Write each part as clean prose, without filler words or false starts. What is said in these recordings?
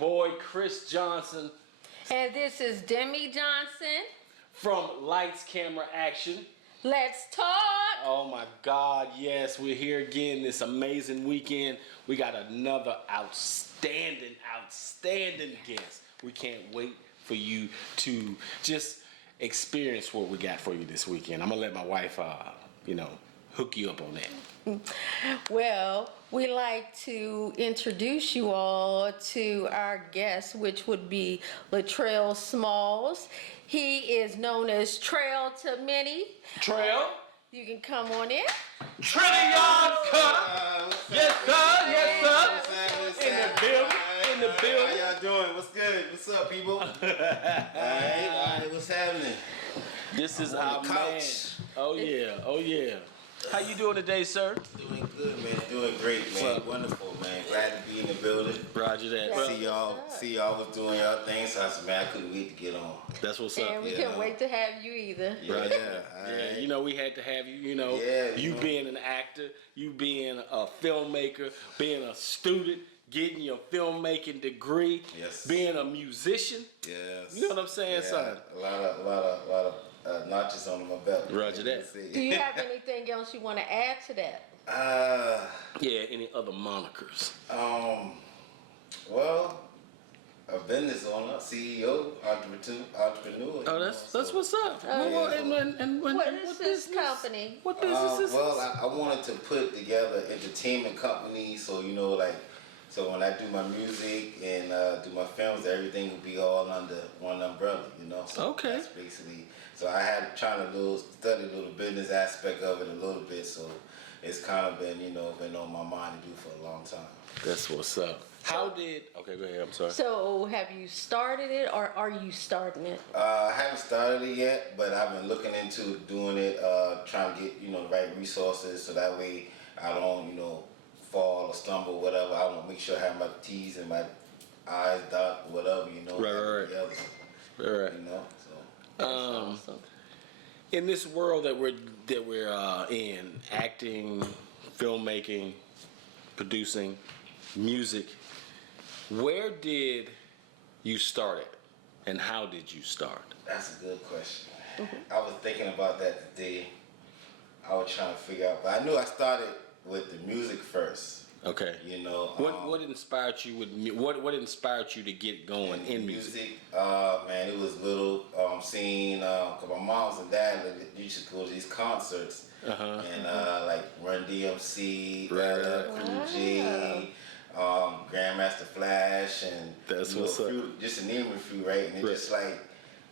boy Chris Johnson And this is Demi Johnson. from Lights, Camera, Action. Let's talk. Oh my God, yes, we're here again this amazing weekend. We got another outstanding guest. We can't wait for you to just experience what we got for you this weekend. I'm gonna let my wife, hook you up on that. Well, we like to introduce you all to our guest, which would be Latrell Smalls. He is known as Trell to many. Trell. You can come on in. Trellion Kutta. Yes, sir. Yes, sir. In the building. How y'all doing? What's good? What's up, people? All right. What's happening? This is I'm on our the man. couch. Oh yeah. How you doing today, sir? Doing good, man. Doing great, man. Wonderful, man. Glad to be in the building. Roger that. See y'all was doing y'all thing, so I said, man, I couldn't wait to get on. That's what's up. And we can't wait to have you either. Yeah. We had to have you. You being an actor, you being a filmmaker, being a student, getting your filmmaking degree, Yes. being a musician. Yes. You know what I'm saying, son? A lot of notches on my belt. Roger that. Do you have anything else you want to add to that? Any other monikers? Well, a business owner, CEO, entrepreneur. Oh, that's what's up. What is this company? What business is Well, this? I wanted to put together entertainment company, so so when I do my music and do my films, everything will be all under one umbrella, So Okay. That's basically. So I had trying to study a little business aspect of it a little bit, so it's kind of been been on my mind to do for a long time. That's what's up. Okay, go ahead. I'm sorry. So have you started it or are you starting it? I haven't started it yet, but I've been looking into doing it, trying to get the right resources so that way I don't fall or stumble, whatever. I want to make sure I have my T's and my I's dot, whatever, Right. So. Awesome. In this world that we're in, acting, filmmaking, producing, music, where did you start it, and how did you start? That's a good question. I was thinking about that today. I was trying to figure out, but I knew I started with the music first. Okay. What inspired you what inspired you to get going in music? Man, it was little seeing cause my moms and dad used to go to these concerts and like Run DMC, Cool J, Grandmaster Flash, and that's what's up. Just to name a few, right? And it just like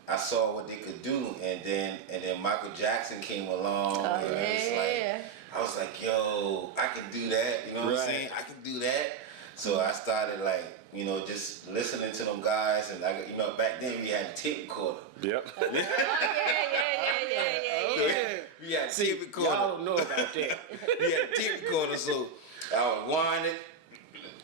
I saw what they could do, and then Michael Jackson came along, and it's like I was like, yo, I can do that. You know what I'm saying? I can do that. So I started just listening to them guys, and back then we had a tape recorder. Yep. We had a tape recorder. Y'all don't know about that. We had a tape recorder, so I would wind it,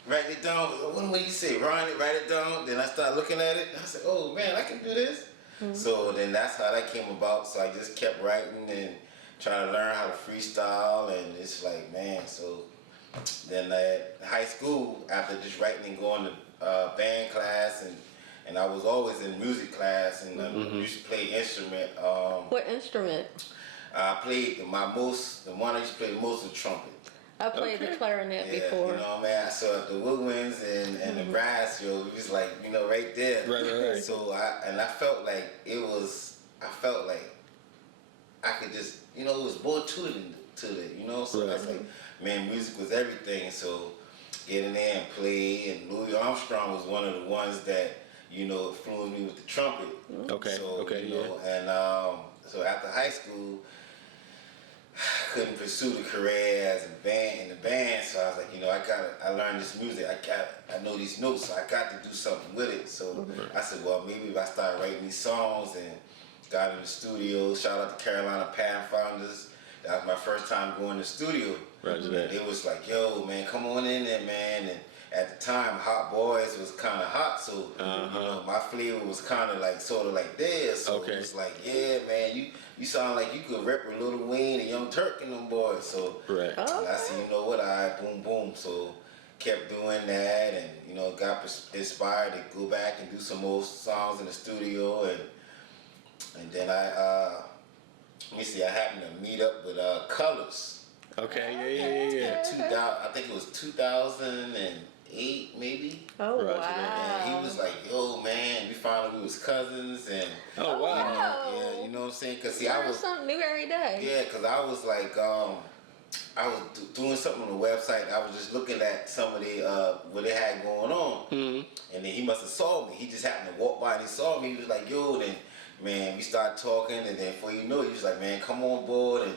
write it down. What do you say? Wind it, write it down. Then I started looking at it, and I said, oh man, I can do this. So then that's how that came about. So I just kept writing and trying to learn how to freestyle, and it's like, man. So then at high school, after just writing and going to band class, and I was always in music class, and used to play instrument. What instrument? I played the one I used to play the most was trumpet. I played the clarinet before. Man. So at the woodwinds and the brass, it was like, right there. Right. So I felt like I could just, it was more to it, So that's like, man, music was everything. So getting there and play, and Louis Armstrong was one of the ones that, influenced me with the trumpet. Okay. So, and so after high school, couldn't pursue the career as in the band, so I was like, I learned this music, I know these notes, so I got to do something with it. So I said, well, maybe if I start writing these songs and got in the studio. Shout out to Carolina Pathfinders. That was my first time going to the studio. Roger that. It was like, yo, man, come on in there, man. And at the time, Hot Boys was kind of hot, so my flavor was kind of like, sort of like there. So it was like, yeah, man, you sound like you could rep with Lil Wayne and Young Turk and them boys. So I said, you know what, boom, boom. So kept doing that, and you know, got inspired to go back and do some more songs in the studio, and then let me see, I happened to meet up with Colors. Okay, In 2000, I think it was 2008 maybe. Oh, Roger wow. that. And he was like, "Yo, man, we found out we was cousins," and Oh, wow. yeah, you know what I'm saying? Cause see, I Learn was something new every day. yeah, cause I was like, I was doing something on the website. I was just looking at some of the what they had going on, and then he must have saw me. He just happened to walk by and he saw me. He was like, "Yo," then man, we started talking, and then before you know it, he was like, "Man, come on board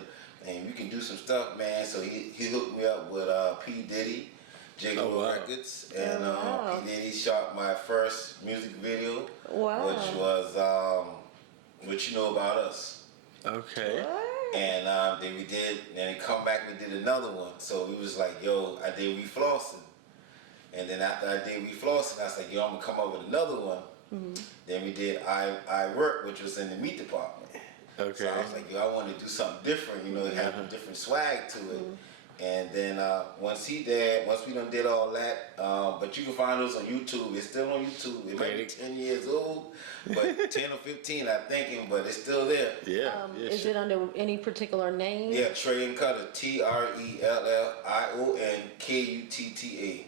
and we can do some stuff, man." So he hooked me up with P Diddy, J-Lo wow. Records, and wow. P Diddy shot my first music video, Wow. which was "What You Know About Us." Okay. What? And then we did, and then come back, we did another one. So we was like, yo, I did We Flossing. And then after I did We Flossing, I was like, yo, I'm gonna come up with another one. Then we did I Work, which was in the meat department. Okay. So I was like, yo, I want to do something different, you know, have a different swag to it. And then once we done did all that, but you can find us on YouTube. It's still on YouTube. It might be 10 years old, but 10 or 15, I'm thinking, but it's still there. Yeah. Is it under any particular name? Yeah, Trellion Kutta, TrellionKutta.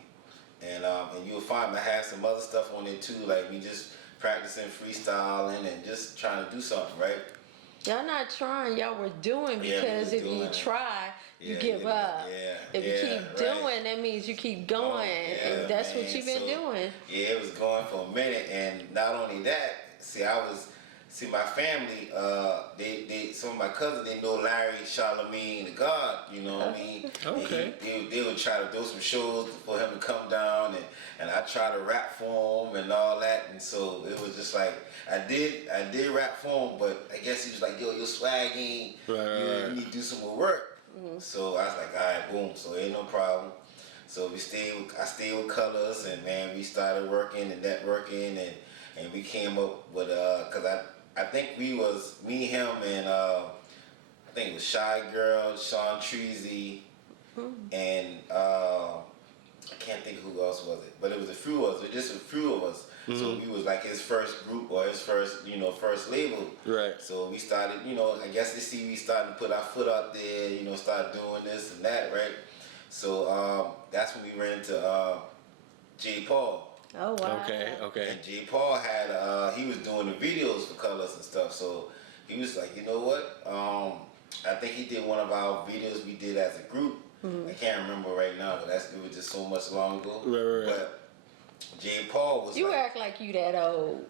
And you'll find I have some other stuff on it too, like me just practicing freestyling and just trying to do something, right? Y'all not trying, y'all were doing, Yeah, we because was if you doing. try, you Yeah, give up. If you keep right. doing, that means you keep going, Yeah, and that's what man, you've been so, doing. Yeah, it was going for a minute, and not only that, my family, they some of my cousins, they know Larry, Charlemagne, the God, you know what I mean? Okay. And they would try to do some shows for him to come down, and I try to rap for him and all that, and so it was just like, I did rap for him, but I guess he was like, yo, your swag ain't, you need to do some more work. So I was like, all right, boom, so ain't no problem. So I stayed with Colors, and man, we started working and networking, and we came up with, cause I think we was, me, him, and I think it was Shy Girl, Sean Treasy, and I can't think who else was it, but it was a few of us, it was just a few of us. So we was like his first group or his first, first label. Right. So we started, I guess they see we started to put our foot out there, start doing this and that, right? So that's when we ran into J. Paul. Oh, wow. Okay. And J. Paul had, he was doing the videos for Colors and stuff, so he was like, you know what? I think he did one of our videos we did as a group. I can't remember right now, but it was just so much long ago. Right. But J. Paul was You like, act like you that old.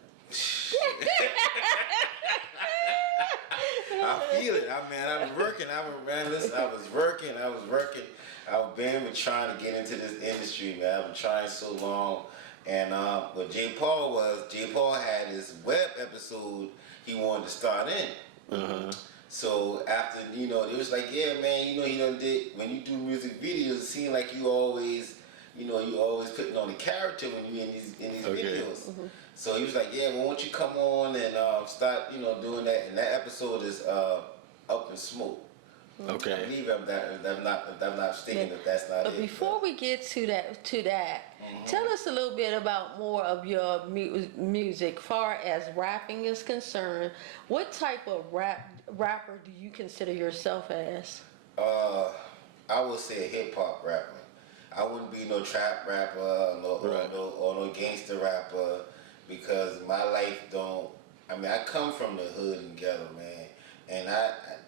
I feel it. I was working. I was working. I've been trying to get into this industry, man. I've been trying so long. And what J. Paul had his web episode he wanted to start in. So after, it was like, yeah, man, he done did, when you do music videos, it seems like you always putting on the character when you in these videos. So he was like, yeah, well, why don't you come on and start, doing that. And that episode is Up in Smoke. Okay. I believe I'm not mistaken if that's not But it. before we get to that, tell us a little bit about more of your music. Far as rapping is concerned, what type of rapper do you consider yourself as? I would say a hip hop rapper. I wouldn't be no trap rapper or no gangster rapper, because my life I come from the hood and ghetto, man, and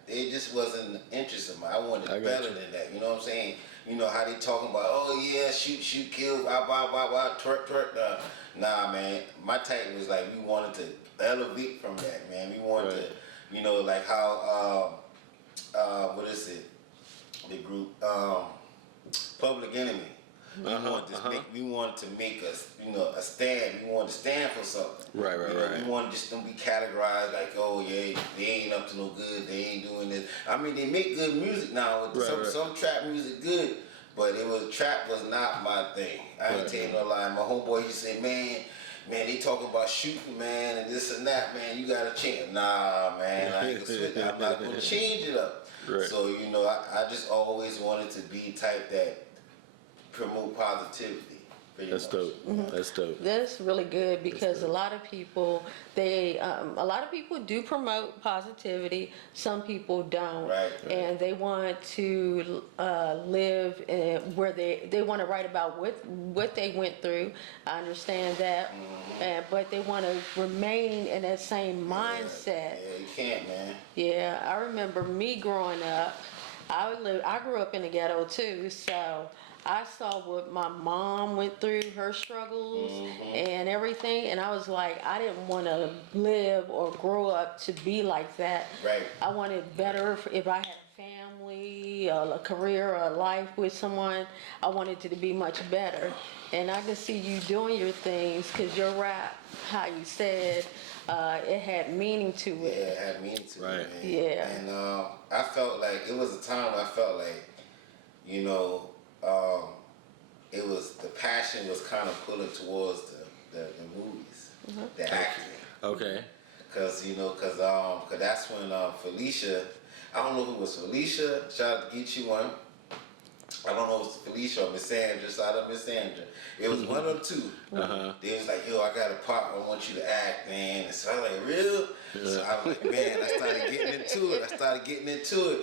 it just wasn't interest of mine. I wanted better than that. You know what I'm saying? You know how they talking about, oh yeah, shoot, kill, blah, twerk. Nah, man. My type was like, we wanted to elevate from that, man. We wanted to, like how, what is it? The group, Public Enemy. We wanted to make us, a stand. We wanted to stand for something. Right. We wanted just to be categorized like, oh yeah, they ain't up to no good. They ain't doing this. I mean, they make good music now. Some trap music good, but trap was not my thing. I ain't tell you no lie. My homeboy used to say, man, they talk about shooting, man, and this and that, man. You gotta change. Nah, man, I ain't gonna switch. I'm not gonna change it up. Right. So I just always wanted to be type that promote positivity. Pretty That's much. dope. That's dope. That's really good because a lot of people do promote positivity. Some people don't, Right. and they want to live where they want to write about what they went through. I understand that, but they want to remain in that same mindset. Yeah, you can't, man. Yeah, I remember me growing up. I grew up in the ghetto too, so I saw what my mom went through, her struggles and everything, and I was like, I didn't want to live or grow up to be like that. Right. I wanted better if I had a family, a career, or a life with someone. I wanted it to be much better, and I can see you doing your things because your rap, how you said. It had meaning to it. Yeah, it had meaning to Right. it, man. Yeah. And I felt like it was a time where I felt like, you know, it was the passion was kind of pulling towards the movies, the acting. Okay. Cause that's when Felicia, I don't know who was Felicia. Shout out to each one. I don't know if it was Felicia or Miss Sandra. Shout out Miss Sandra. It was one or two. They was like, yo, I got a part. I want you to act, man. And so I was like, real? So I was like, man. I started getting into it.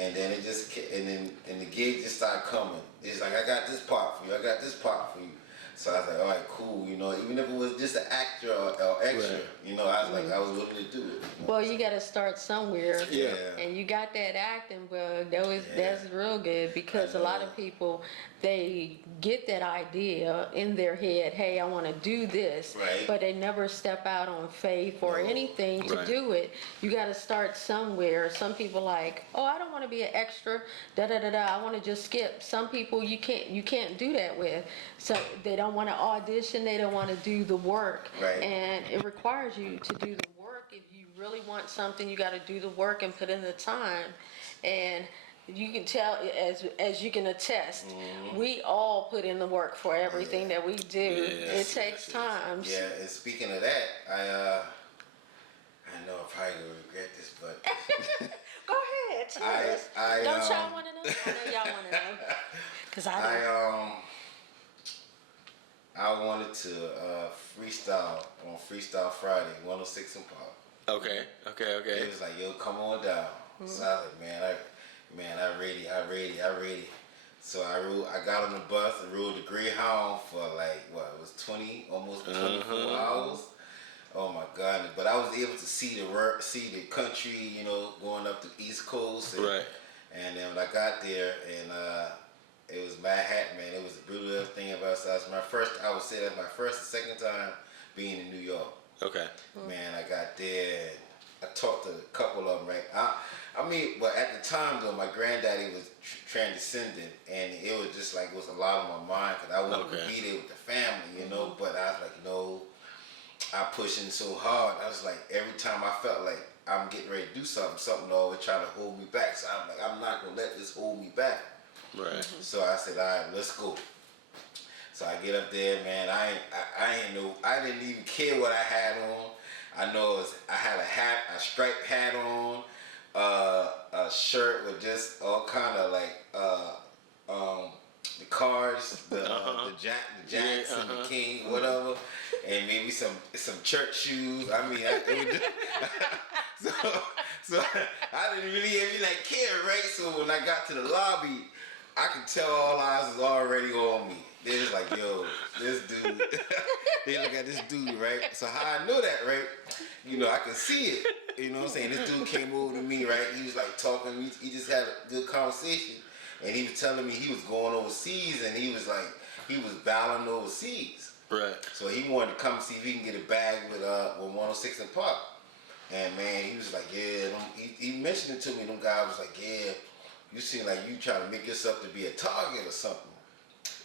And then it just, and the gig just started coming. It's like, I got this part for you. I got this part for you. So I was like, all right, cool. You know, even if it was just an actor or extra, Right. you know, I was like, I was willing to do it. You know? Well, you got to start somewhere. Yeah. And you got that acting bug. That's real good because a lot of people, they get that idea in their head, hey, I want to do this, Right. but they never step out on faith or anything to Right. do it. You got to start somewhere. Some people like, oh, I don't want to be an extra, I want to just skip. Some people you can't do that with. So they don't want to audition. They don't want to do the work. Right. And it requires you to do the work. If you really want something, you got to do the work and put in the time. And you can tell, as you can attest, we all put in the work for everything that we do. It takes time. Yeah, and speaking of that, I know I'm probably gonna regret this, but Go ahead. Tell us. Don't y'all want to know? I know y'all want to know. Because I don't. I wanted to freestyle on Freestyle Friday, 106 and Park. Okay. It was like, yo, come on down. So I was like, I ready. So I got on the bus and rode the Greyhound for like, it was 24 hours. Oh my God! But I was able to see the country, you know, going up the East Coast. And, Right. And then when I got there, and it was Manhattan, man. It was the brutal thing about it. I would say that's my first and second time being in New York. Okay. Man, I got there. I talked to a couple of them, right? I mean, but at the time though, my granddaddy was transcendent, and it was just like it was a lot on my mind because I wanted to be there with the family, you know. But I was like, no, I pushing so hard. I was like, every time I felt like I'm getting ready to do something always trying to hold me back. So I'm like, I'm not gonna let this hold me back. Right. So I said, all right, let's go. So I get up there, man. I didn't even care what I had on. I know I had a striped hat on, a shirt with just all kind of like the cars, the Jackson, the King, whatever, and maybe some church shoes. I mean, so I didn't really even like care, right? So when I got to the lobby, I could tell all eyes was already on me. They was like, yo, this dude. They look at this dude, right? So how I know that, right? You know, I can see it. You know what I'm saying? This dude came over to me, right? He was like talking to me. He just had a good conversation. And he was telling me he was going overseas, and he was battling overseas. Right. So he wanted to come see if he can get a bag with 106 and Park. And man, he was like, yeah. He mentioned it to me. Them guys was like, yeah, you seem like you trying to make yourself to be a target or something.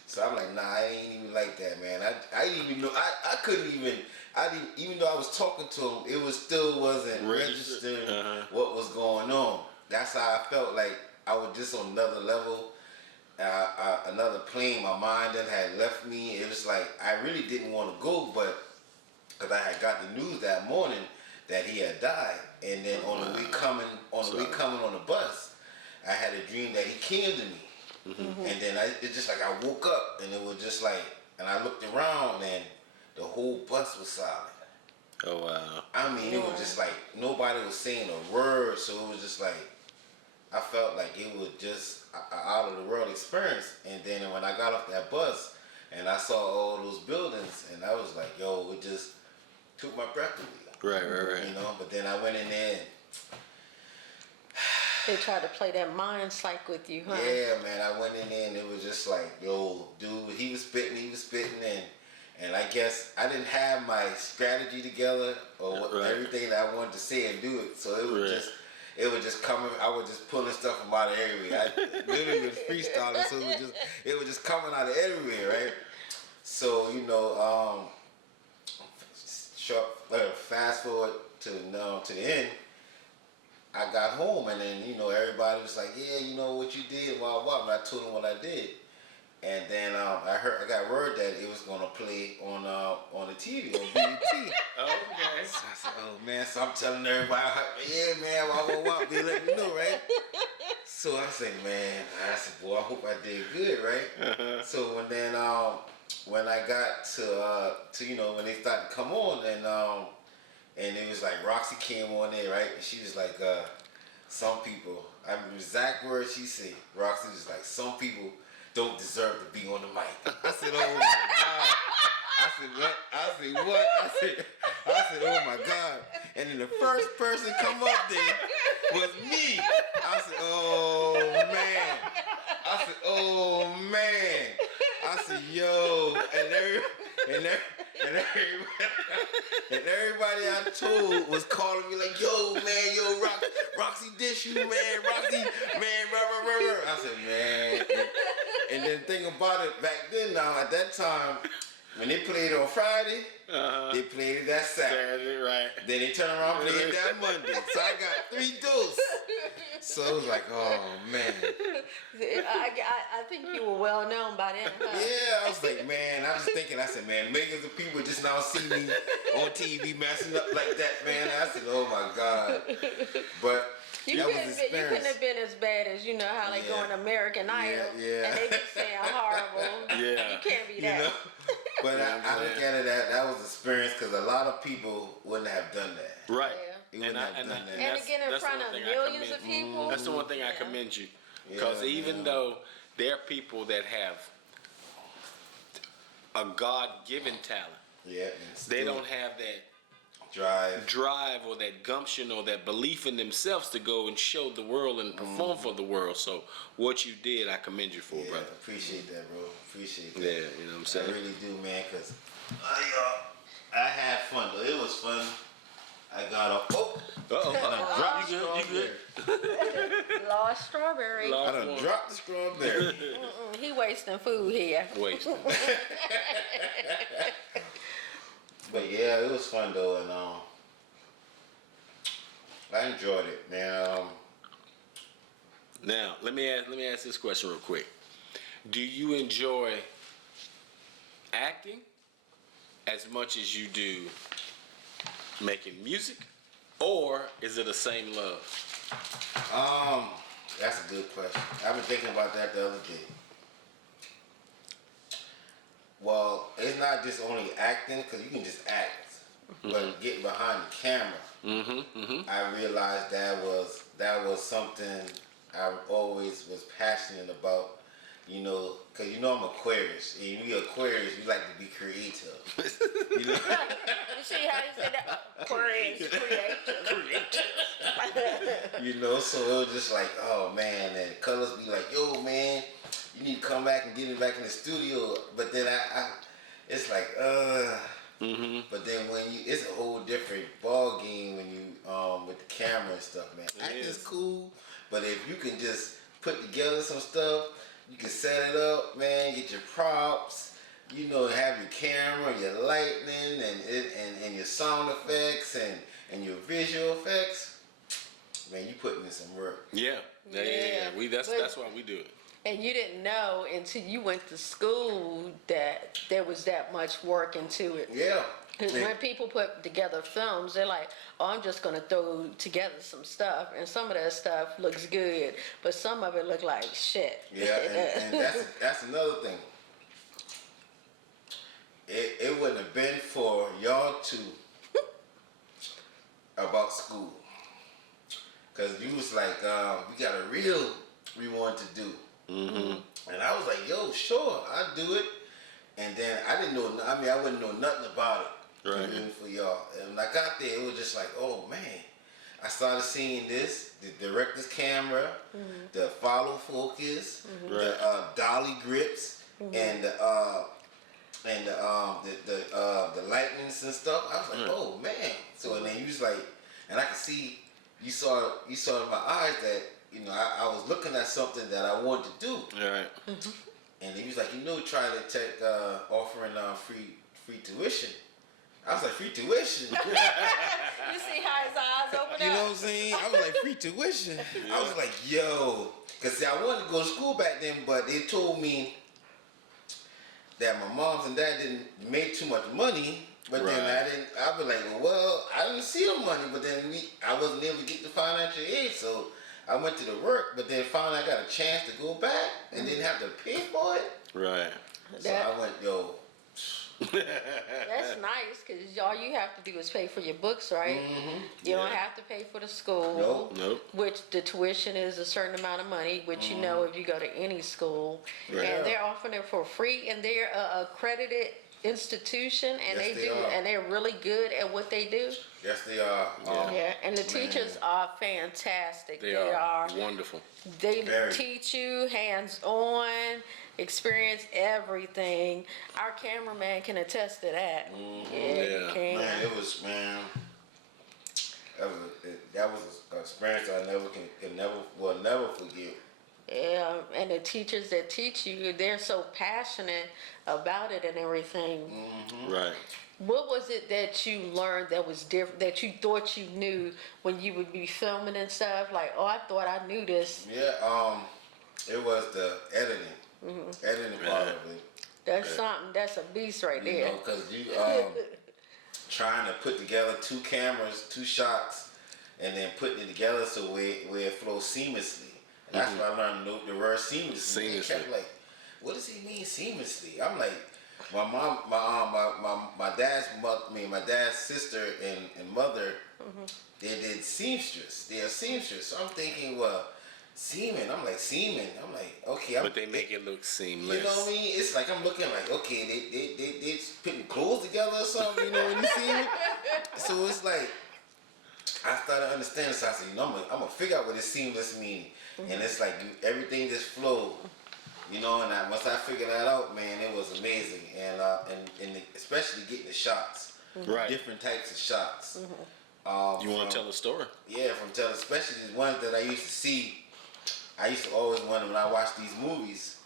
So I'm like, nah, I ain't even like that, man. I didn't even know. I couldn't even. I didn't even though I was talking to him. It was still wasn't registering what was going on. That's how I felt like I was just on another level, another plane. My mind then had left me. It was like I really didn't want to go, but because I had got the news that morning that he had died, and then on the way coming on the bus, I had a dream that he came to me. And then it's just like I woke up and it was just like, and I looked around and the whole bus was silent. Oh wow. I mean, it was just like nobody was saying a word, so it was just like I felt like it was just an out of the world experience. And then when I got off that bus and I saw all those buildings, and I was like, yo, it just took my breath away. Right. You know, but then I went in there and They tried to play that mind psych with you, huh? yeah, man, I went in there and it was just like, yo, dude, he was spitting, and I guess I didn't have my strategy together or everything that I wanted to say and do it. So it was just coming. I was just pulling stuff from out of everywhere. I literally was freestyling, so it was just coming out of everywhere, right? So you know, fast forward to the end. I got home and then, you know, everybody was like, yeah, you know what you did, blah, blah, and I told them what I did. And then I got word that it was gonna play on the TV, on BET. Okay. So I said, oh man, so I'm telling everybody, yeah man, what, be let me know, right? So I said, boy, I hope I did good, right? So when I got to you know, when they started to come on and it was like Roxy came on there, right? And she was like, some people, I mean, the exact words she said, Roxy was like, some people don't deserve to be on the mic. I said, oh my God. I said, what? I said, oh my God. And then the first person come up there was me. I said, oh man. I said, yo. And everybody I told was calling me like, yo, man, Roxy dish you, man, Roxy, man, rah. I said, man. And then think about it, back then now, at that time, when they played on Friday, they played it that Saturday. Right. Then they turned around and played it that Monday. So I got 3 doses. So it was like, oh man. I think you were well known by then, huh? Yeah, I was like, man, I was thinking, I said, man, millions of people just now see me on TV messing up like that, man. I said, oh my God. But you couldn't have been as bad as, you know, how they go in American Idol and they be saying horrible. Yeah. You can't be that. You know? But I look at it that was an experience because a lot of people wouldn't have done that. Right. Yeah. And again, in front of millions of people. That's the one thing I commend you. Because even though there are people that have a God-given talent, they don't have that drive or that gumption or that belief in themselves to go and show the world and perform for the world. So what you did, I commend you for, brother. Appreciate that, bro. Appreciate that. Yeah, you know what I'm saying? I really do, man, because I had fun, though. It was fun. I got a dropped the strawberry. Lost strawberry. I done dropped the strawberry. He wasting food here. Wasting. But yeah, it was fun though, and I enjoyed it, man. Now let me ask this question real quick. Do you enjoy acting as much as you do making music, or is it the same love? That's a good question. I've been thinking about that the other day. Well, it's not just only acting, because you can just act, but getting behind the camera, I realized that was something I always was passionate about. You know, because you know I'm Aquarius, and we Aquarius, we like to be creative. You know? You see how he said that? Aquarius, creative. You know, so it was just like, oh man, and Colors be like, yo man, you need to come back and get me back in the studio. But then I it's like, But then when it's a whole different ball game when you with the camera and stuff, man. Acting's cool, but if you can just put together some stuff, you can set it up, man. Get your props, you know, have your camera, your lightning, and your sound effects and your visual effects. Man, you putting in some work. Yeah. That's why we do it. And you didn't know until you went to school that there was that much work into it. Yeah. Because when people put together films, they're like, oh, I'm just going to throw together some stuff. And some of that stuff looks good, but some of it look like shit. Yeah, and that's another thing. It wouldn't have been for y'all two about school. Because you was like, we got a reel we want to do. Mm-hmm. And I was like, yo, sure, I'll do it. And then I didn't know, I wouldn't know nothing about it. Right. For y'all. And when I got there, it was just like, oh man. I started seeing this, the director's camera, the follow focus, the dolly grips, and the lightnings and stuff. I was like, oh man. So and then you was like, and I could see, you saw in my eyes that, you know, I was looking at something that I wanted to do. Right. And he was like, you know, try to take offering free tuition. I was like, free tuition? You see how his eyes open up? You know what I'm saying? I was like, free tuition? Yeah. I was like, yo. Because see, I wanted to go to school back then, but they told me that my moms and dad didn't make too much money. But then I was like, well, I didn't see the money, but then I wasn't able to get the financial aid, so I went to the work, but then finally I got a chance to go back and didn't have to pay for it. Right. So I went, yo. That's nice, because all you have to do is pay for your books, right? You don't have to pay for the school. Nope. Which the tuition is a certain amount of money, which you know if you go to any school. Right. And they're offering it for free, and they're a accredited institution, and Yes, they are. and they're really good at what they do. Yes, they are. Yeah, and the teachers are fantastic. They are wonderful. They Very. teach you hands-on, experience everything. Our cameraman can attest to that. Yeah, he can. Man, it was, that was an experience I will never forget. Yeah, and the teachers that teach you, they're so passionate about it and everything. Right. What was it that you learned that was different, that you thought you knew when you would be filming and stuff? Like, oh, I thought I knew this. Yeah, it was the editing part of it. That's something, that's a beast right there. You know, because you trying to put together two cameras, two shots, and then putting it together so where it flows seamlessly. And that's why I learned the word seamlessly. They kept like, what does he mean seamlessly? I'm like, my mom, my dad's mother, my dad's sister and mother, they did seamstress. They're seamstress. So I'm thinking, well, semen. I'm like, semen. I'm like, okay. But they make it look seamless. You know what I mean? It's like I'm looking like, okay, they putting clothes together or something. You know when you see it? So it's like I started understanding. So I said, you know, I'm gonna figure out what this seamless means. And it's like everything just flowed. You know, and once I figured that out, man, it was amazing. And especially getting the shots, different types of shots. You want to tell a story? Yeah, especially the ones that I used to see. I used to always wonder when I watched these movies,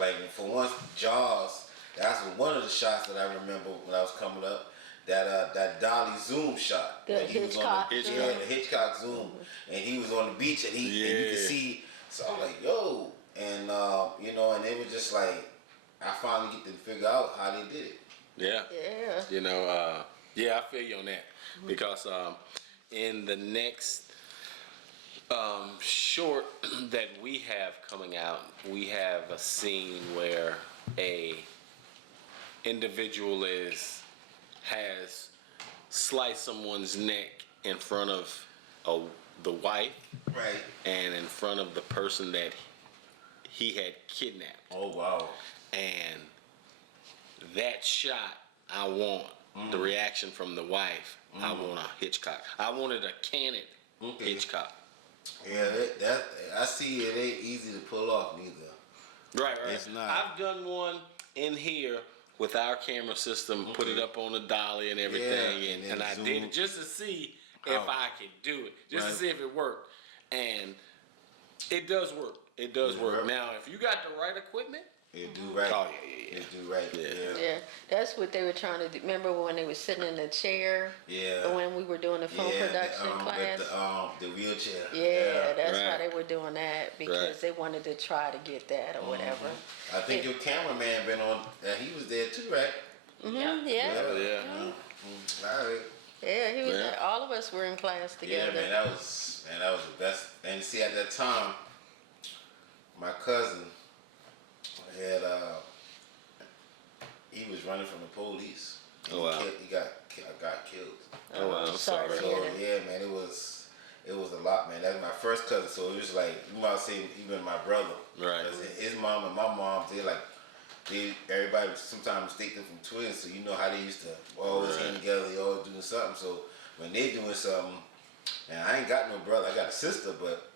like for once, Jaws, that's one of the shots that I remember when I was coming up, that dolly zoom shot. The Hitchcock. The Hitchcock zoom. And he was on the beach and and you could see, so I'm like, yo. And, you know, and it was just like, I finally get to figure out how they did it. Yeah. You know, I feel you on that. Because in the next short that we have coming out, we have a scene where a individual has sliced someone's neck in front of the wife, Right. and in front of the person that he had kidnapped. Oh, wow. And that shot, I want the reaction from the wife. I want a Hitchcock. I wanted a candid Hitchcock. Yeah, that I see it ain't easy to pull off neither. Right. It's not. I've done one in here with our camera system, put it up on the dolly and everything, Yeah, and I zoom. did it just to see if I could do it, just to see if it worked. And it does work. It does work. Now, if you got the right equipment, it do right. Oh, yeah. It do right. Yeah, that's what they were trying to do. Remember when they were sitting in the chair? Yeah. When we were doing the film production class? The wheelchair. Yeah, that's why they were doing that, because they wanted to try to get that or whatever. I think your cameraman been on. He was there too, right? Yeah. Yeah. All right. Yeah, he was. Yeah. All of us were in class Yeah, together. man, that was the best. And see, at that time, my cousin had he was running from the police. Oh, wow. He got killed. Oh, wow, I'm sorry. to So hear that. yeah, man, it was a lot, man. That was my first cousin, so it was like you might say even my brother. Right. 'Cause his mom and my mom, everybody sometimes mistake them from twins, so you know how they used to always hang together, they always doing something. So when they doing something, and I ain't got no brother, I got a sister, but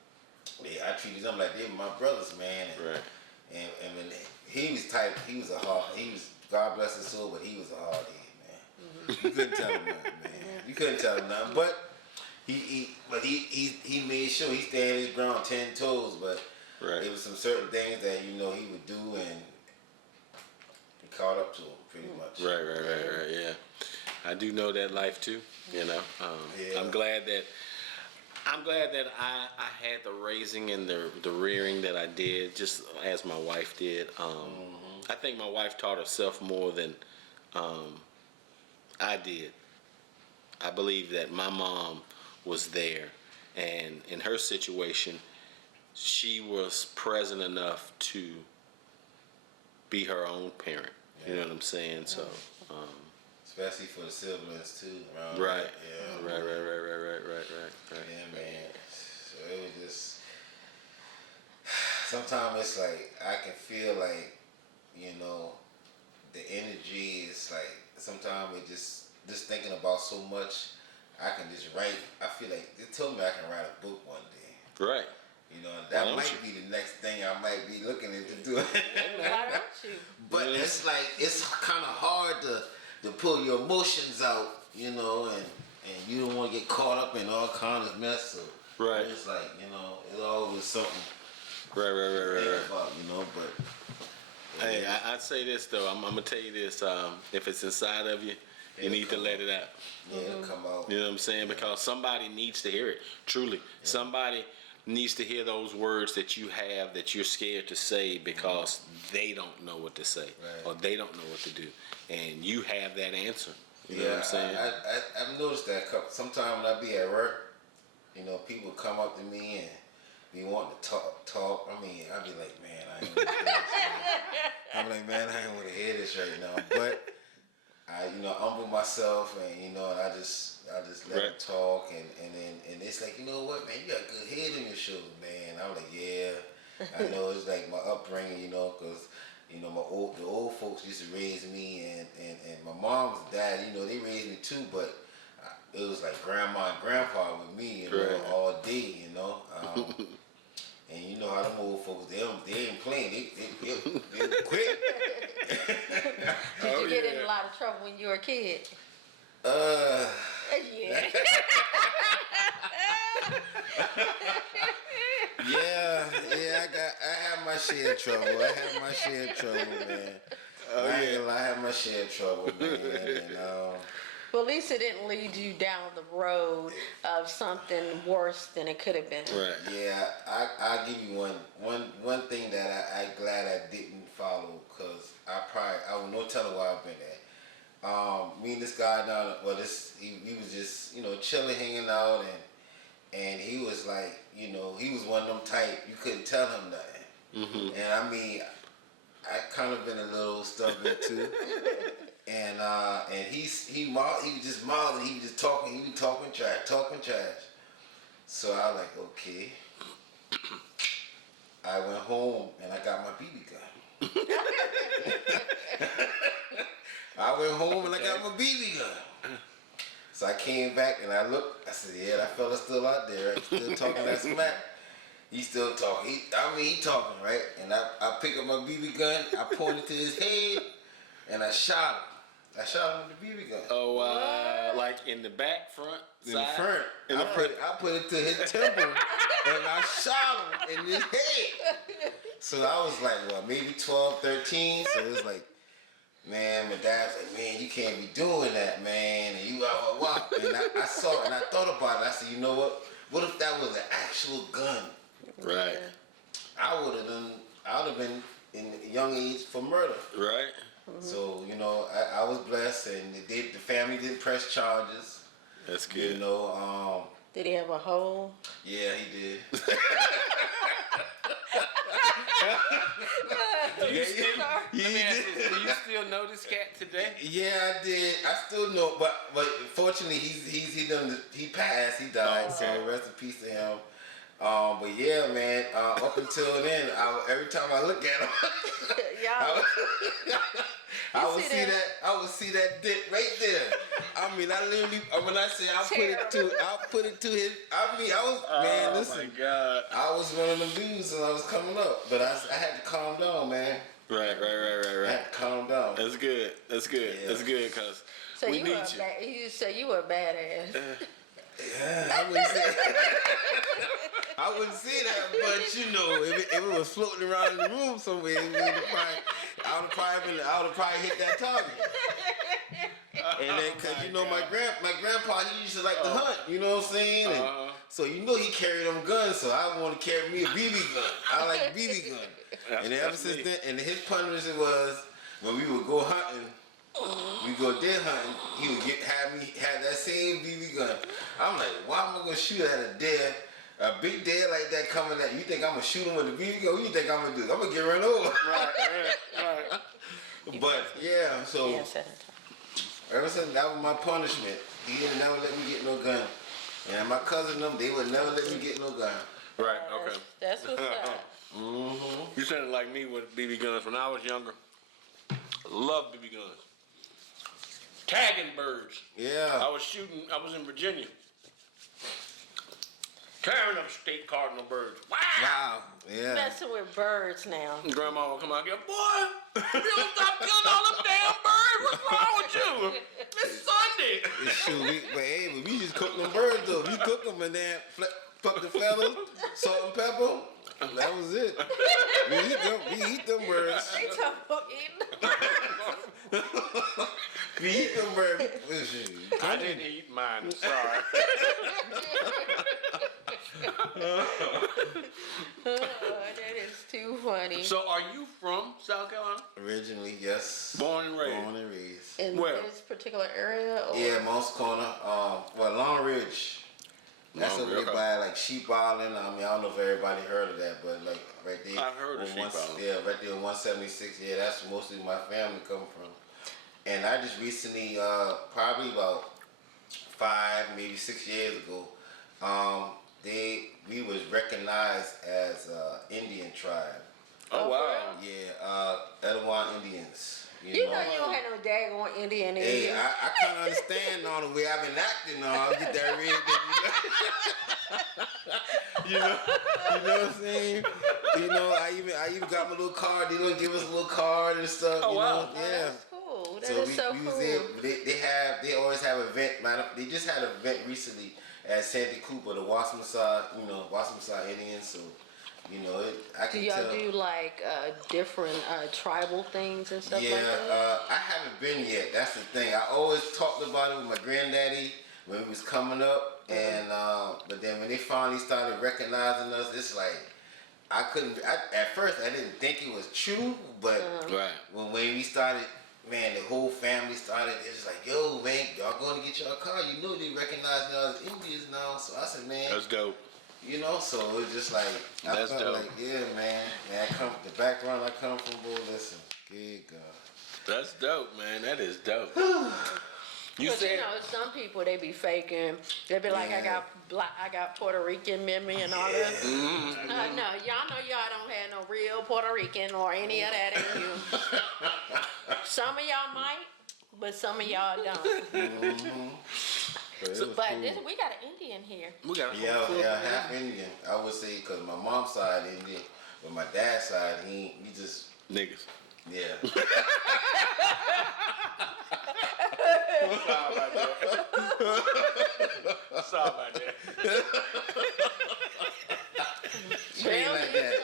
I treated them like they were my brothers, man. Right. And when he was God bless his soul, but he was a hard head, man. You couldn't tell him nothing, man. You couldn't tell him nothing, but he made sure he stayed his ground 10 toes, but Right. it was some certain things that he would do, and he caught up to him pretty much. Right. Yeah, I do know that life too. You know, Yeah. I'm glad that I had the raising and the rearing that I did, just as my wife did. I think my wife taught herself more than I did. I believe that my mom was there, and in her situation, she was present enough to be her own parent. You know what I'm saying? So, Especially for the siblings too. Around right. that, yeah. Right. Yeah, man. So it was just. Sometimes it's like I can feel like, the energy is like. Sometimes it just thinking about so much. I can just write. I feel like they told me I can write a book one day. Right. That Why don't might be the next thing I might be looking into doing. Why don't you? But it's like it's kind of hard to pull your emotions out, and you don't want to get caught up in all kinds of mess. So Right. it's like it's always something. Right. About, but. Hey, I'd say this though. I'm gonna tell you this. If it's inside of you, you need to let it out. Yeah, it'll come out. You know what I'm saying? Because somebody needs to hear it. Truly, somebody needs to hear those words that you have that you're scared to say because they don't know what to say or they don't know what to do, and you have that answer. You know what I'm saying? I've noticed that sometimes when I be at work, people come up to me and be wanting to talk. I mean, I be like, man, I ain't want to hear this. I'm like, man, I ain't want to hear this right now. But I, humble myself, and I just let them talk, and it's like, you know what, man, you got a good head in your shoulder, man. I'm like, yeah, I know it's like my upbringing, because the old folks used to raise me, and my mom's dad, they raised me too, but it was like grandma and grandpa with me, all day, and you know how them old folks, they ain't playing, they quick. Did you get in a lot of trouble when you were a kid? Yeah. I had my share of trouble. Man. I ain't gonna lie, I had my share of trouble, man. Well, at least it didn't lead you down the road of something worse than it could have been. Right. Yeah, I'll give you one thing that I glad I didn't follow, because I was no telling where I've been at. Me and this guy he was just, chilling, hanging out, and he was like, he was one of them type, you couldn't tell him nothing. Mm-hmm. And I mean, I kind of been a little stubborn too. And he was just mouthing, he was just talking, he was talking trash. So I was like, okay. I went home and I got my BB gun. I went home and I got my BB gun. So I came back and I looked, I said, yeah, that fella's still out there, right? Still talking that smack. He's still talking. He talking, right? And I pick up my BB gun, I pointed to his head, and I shot him. I shot him with the BB gun. Oh, like in the back, front, In side? the front. I put it to his temple, and I shot him in his head. So I was like, maybe 12, 13. So it was like, man, my dad's like, man, you can't be doing that, man. And you out, And I saw it, and I thought about it. I said, you know what? What if that was an actual gun? Right. I would have been in a young age for murder. Right. So I was blessed, and the family didn't press charges. That's good. Did he have a hole? Yeah, he did. Do you still know this cat today? Yeah, I did. I still know, but fortunately, he passed. He died. Oh, So okay. rest in peace to him. But yeah, man. Up until then, every time I look at him, I would see that dip right there. I mean, I literally, when I say I'll put it to his. I mean, listen. Oh my God. I was one of them dudes when I was coming up, but I had to calm down, man. Right. I had to calm down. That's good. Yeah. That's good, cause So we you need were you. you said you were a badass. Yeah, I wouldn't say that, but if it was floating around in the room somewhere, I would probably hit that target. And then, cause my grandpa, he used to like to hunt, you know what I'm saying? And so he carried them guns, so I want to carry me a BB gun. I like a BB gun. And ever since then, and his punishment was when we would go hunting. We go deer hunting, he would have that same BB gun. I'm like, why am I gonna shoot at a big deer like that coming at you? You think I'm gonna shoot him with a BB gun? What do you think I'm gonna do? I'm gonna get run over. Right. But yeah, so ever since that was my punishment, he didn't never let me get no gun. And my cousin them, they would never let me get no gun. Right. Okay. That's what's up. You sounded like me with BB guns when I was younger. Love BB guns. Tagging birds. Yeah. I was in Virginia. Carrying up state cardinal birds. Wow. Yeah. Messing with birds now. Grandma would come out and go, boy, you don't stop killing all them damn birds. What's wrong with you? It's Sunday. But we just cook them birds though. We cook them and then pluck the feathers, salt and pepper. That was it. We eat them birds. They talk about eating. We eat them birds. I didn't eat mine. I'm sorry. That is too funny. So are you from South Carolina? Originally, yes. Born and raised? Born and raised. In Where? this particular area? Or? Yeah, Moss Corner. Long Ridge. That's Long over Ridge, there by like Sheep Island. I mean, I don't know if everybody heard of that, but like right there. I've heard of on Sheep Island. Yeah, right there on 176. Yeah, that's mostly my family come from. And I just recently, probably about 5, maybe 6 years ago, we was recognized as Indian tribe. Oh, wow. Yeah, Etowah Indians. You know you don't have no daggone Indian in Hey, you. I can't understand all the way I've been acting on. Get that red, you know what I'm saying? I even got my little card. They don't give us a little card and stuff. Oh, wow. Oh, Yeah. that's cool. That is so cool. Was there. They always have an event. They just had an event recently at Santa Cooper, the Wassamasa Indians. So, I can Do y'all tell. do like different tribal things and stuff like Yeah, that? I haven't been yet. That's the thing. I always talked about it with my granddaddy when we was coming up, and but then when they finally started recognizing us, it's like at first I didn't think it was true, but Right. when we started, man, the whole family started. It's like, yo, man, y'all going to get y'all car? You know they recognize y'all as Indians now. So I said, man, That's dope. so it's just like I That's felt dope. like, yeah, man, the background I come from, boy. Listen, good God. That's dope, man. That is dope. You But said some people they be faking. They be like, Yeah. I got Puerto Rican in me and all that. No, y'all know y'all don't have no real Puerto Rican or any of that in you. Some of y'all might, but some of y'all don't. But we got an Indian here. we got a Yeah, half Indian. I would say because my mom's side Indian, but my dad's side he just niggas. yeah. Sorry about that. Sorry about that. Straight like that.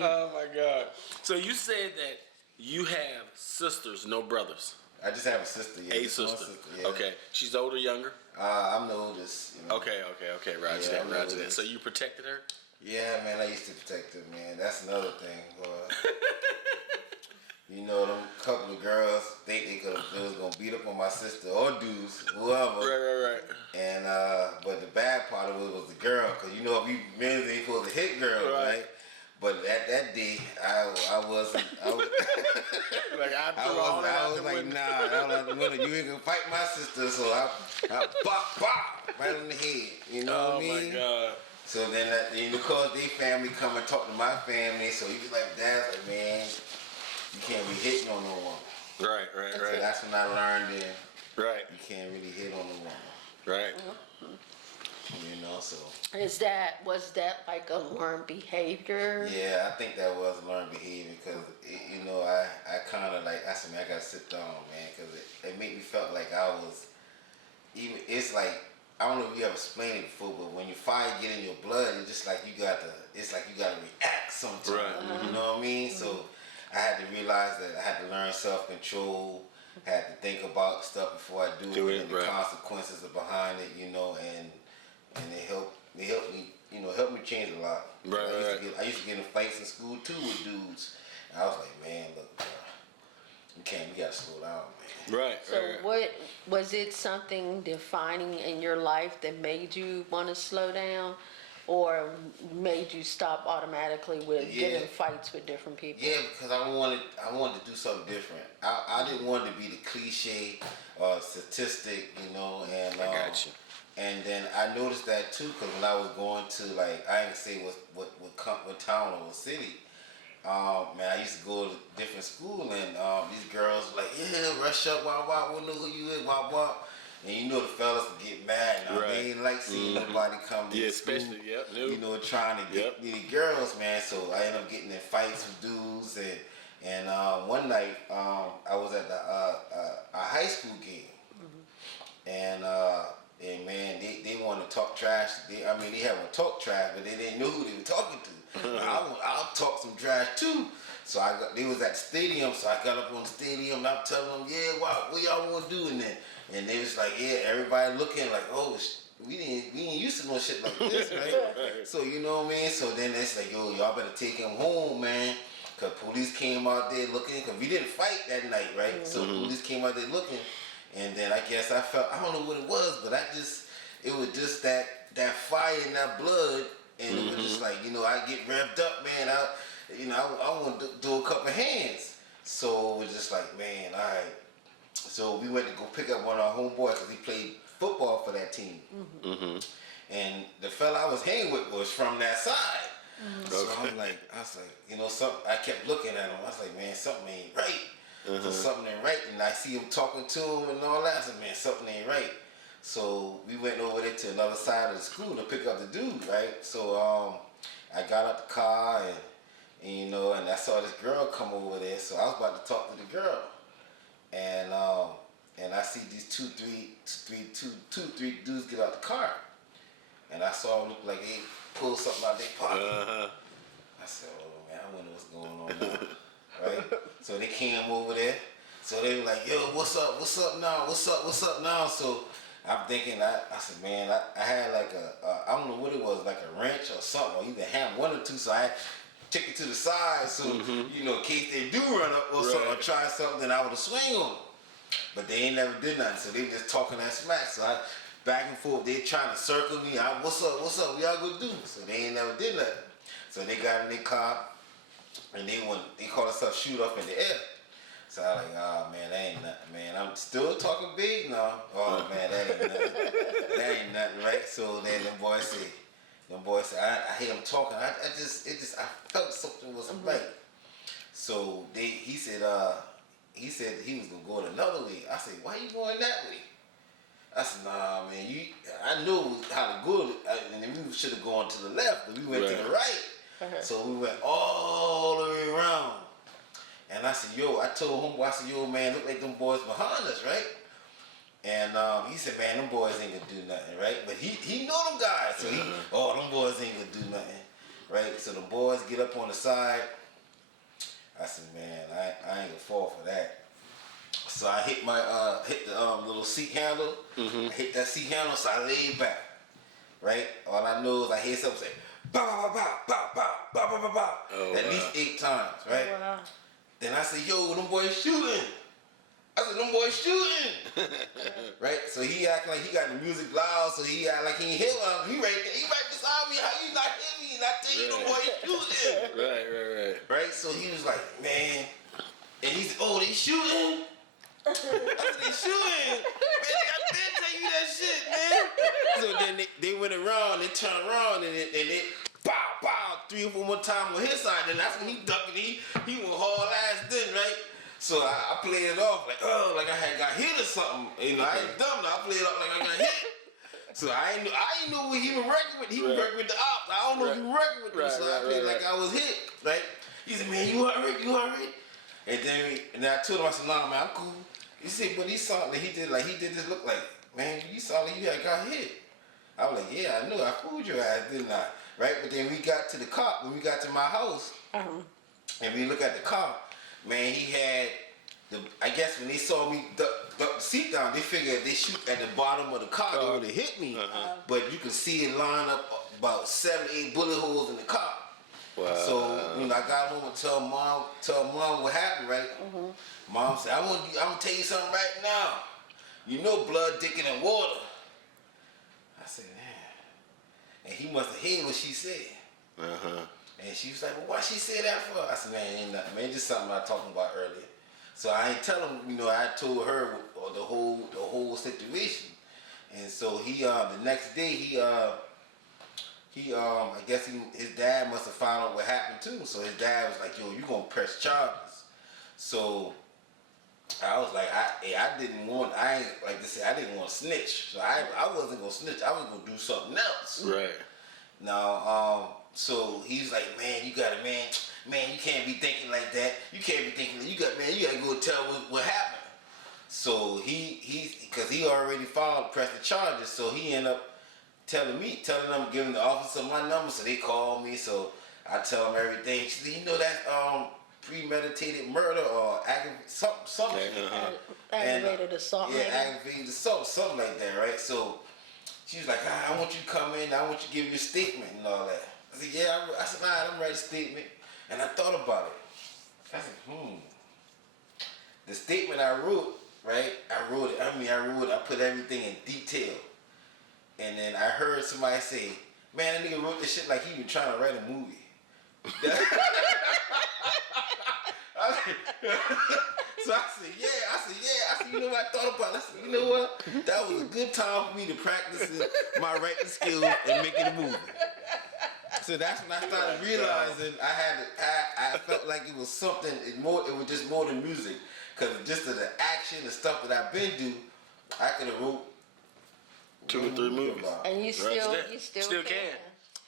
Oh my God. So you said that you have sisters, no brothers. I just have a sister. Yeah, A just one sister. Yeah. Okay. She's older, younger? I'm the oldest. Okay. Roger Yeah, that, I'm the roger that. oldest. So you protected her? Yeah, man, I used to protect her, man. That's another thing, boy. you know, them couple of girls think they was gonna beat up on my sister or dudes, whoever. Right. And but the bad part of it was the girl, cause you know if you men ain't supposed to hit girls, right? But at that day, I wasn't. Like I was like, nah, I was like, "Winner, you ain't gonna fight my sister." So I bop, right on the head. You know what I mean? Oh my God. So then, because they family come and talk to my family, so he was like, "Dad's like, man, you can't be hitting on no woman." Right. So that's when I learned that Right. you can't really hit on a woman. Right. You know, so. Was that like a learned behavior? Yeah, I think that was learned behavior because, I kind of like, I said, man, I got to sit down, man, because it made me felt like I was, it's like, I don't know if you ever explained it before, but when your fire get in your blood, it's just like you got to react sometimes, Right. you know what I mean? So I had to realize that I had to learn self-control, had to think about stuff before I do it, and the consequences are behind it, and it helped me change a lot. Right. I used to get in fights in school too with dudes. And I was like, man, look, we gotta slow down, man. Right. So what was it something defining in your life that made you want to slow down, or made you stop automatically with getting in fights with different people? Yeah, because I wanted to do something different. I didn't want to be the cliche statistic, and I got you. And then I noticed that too, because when I was going to, like, I ain't say what town or what city, man, I used to go to different school, and these girls were like, yeah, rush up, wah, we know who you is, wah. And the fellas would get mad. Now, Right. they ain't like seeing nobody come to school, especially, trying to get the girls, man. So I ended up getting in fights with dudes, and one night I was at a high school game, and man, they want to talk trash. They have to talk trash, but they didn't know who they were talking to. I'll talk some trash too. So they was at the stadium, so I got up on the stadium and I'm telling them, yeah, what y'all want to do? And they was like, yeah, everybody looking like, oh, we ain't used to no shit like this, right? So you know what I mean? So then it's like, yo, y'all better take him home, man. Cause police came out there looking, cause we didn't fight that night, right? So police came out there looking. And then I guess I felt, I don't know what it was, but it was just that fire in that blood, and it was just like, I get revved up, man. I want to do a couple hands. So it was just like, man, all right. So we went to go pick up one of our homeboys because he played football for that team. And the fella I was hanging with was from that side. So I was like, something. I kept looking at him. I was like, man, something ain't right. So something ain't right, and I see him talking to him and all that. I said, man, something ain't right. So we went over there to another side of the school to pick up the dude, right? So I got out the car and I saw this girl come over there. So I was about to talk to the girl, and I see these two, three dudes get out the car, and I saw them look like they pulled something out their pocket. I said, oh man, I wonder what's going on now. Right? So they came over there. So they were like, yo, what's up now? So I'm thinking, I said, man, I had like I don't know what it was, like a wrench or something, or either have one or two, so I took it to the side, so, in case they do run up or something, or try something, then I would have swing on them. But they ain't never did nothing, so they just talking that smack. So I, back and forth, they trying to circle me, what's up, what y'all gonna do? So they ain't never did nothing. So they got in their car, and they call themselves shoot up in the air. So I like, oh man, that ain't nothing, man. I'm still talking big now. Oh man, that ain't nothing. That ain't nothing, right? So then them boys say, I hear them talking. I felt something was right. So he said he was gonna go another way. I said, why you going that way? I said, nah, man, I knew how to go, and then we should have gone to the left, but we went to the right. So we went all the way around. And I said, I told homeboy, yo, man, look like them boys behind us, right? And he said, man, them boys ain't gonna do nothing, right? But he know them guys, so them boys ain't gonna do nothing, right? So the boys get up on the side. I said, man, I ain't gonna fall for that. So I hit the little seat handle. I hit that seat handle, so I laid back, right? All I know is I hear something say, bow, bow, bow, bow, bow, bow, bow, bow, bow, at least 8 times, right? Wow. Then I said, yo, them boys shooting. I said, them boys shooting. Right? So he acting like he got the music loud, so he act like he ain't hit one. He right beside me. How you not hit me? And I tell you, them boys shooting. Right. Right? So he was like, man. And he said, oh, they shooting? I said, they shooting. Man, I been tell you that shit, man. So then they went around, they turned around, and they pow, 3 or 4 more times on his side. Then that's when he ducked it. He went haul ass then, right? So I played it off like, oh, like I had got hit or something. You know, I ain't dumb. I played it off like I got hit. So I ain't know what he was working with. He was working with the ops. I don't know if he was working with them. So I played like I was hit, right? He said, man, you alright? And then I told him, I said, nah, man, I'm cool. He said, but he saw like he did this look like, man, you saw like you had got hit. I was like, yeah, I knew. I fooled your ass, didn't I? Right? But then we got to the car, when we got to my house, and we look at the car, man, he had, I guess when they saw me duck the seat down, they figured if they shoot at the bottom of the car, they would have hit me. But you could see it line up about 7, 8 bullet holes in the car. Wow. So, you know, I got home and tell mom what happened, right? Mom said, I'm gonna tell you something right now. You know blood thicker than water. I said, man. And he must have heard what she said. And she was like, well, why she say that for? I said, man, ain't nothing, man. Just something I talked about earlier. So I ain't tell him, you know, I told her the whole situation. And so he, the next day, I guess his dad must have found out what happened too. So his dad was like, yo, you gonna press charges. So I was like, I didn't want to snitch. So I wasn't gonna snitch. I was gonna do something else. Right. Now, so he's like, man, you gotta, man, you can't be thinking like that. You can't be thinking, you gotta go tell what happened. So because he already pressed the charges, so he ended up telling them, giving the officer my number, so they called me, so I tell them everything. She said, you know that's premeditated murder or something. Aggravated assault. Yeah, aggravated assault, something like that, right? So she was like, I want you to come in, I want you to give you a statement and all that. I said, yeah, I said, all right, I'm writing a statement. And I thought about it. I said, The statement I wrote, right? I put everything in detail. And then I heard somebody say, man, that nigga wrote this shit like he was trying to write a movie. So I said, yeah. You know what I thought about it? I said, you know what? That was a good time for me to practice my writing skills and making a movie. So that's when I started realizing I felt like it was something, it was just more than music. Because just of the action, the stuff that I've been through, I could have wrote 2 or 3 movies. And you still can.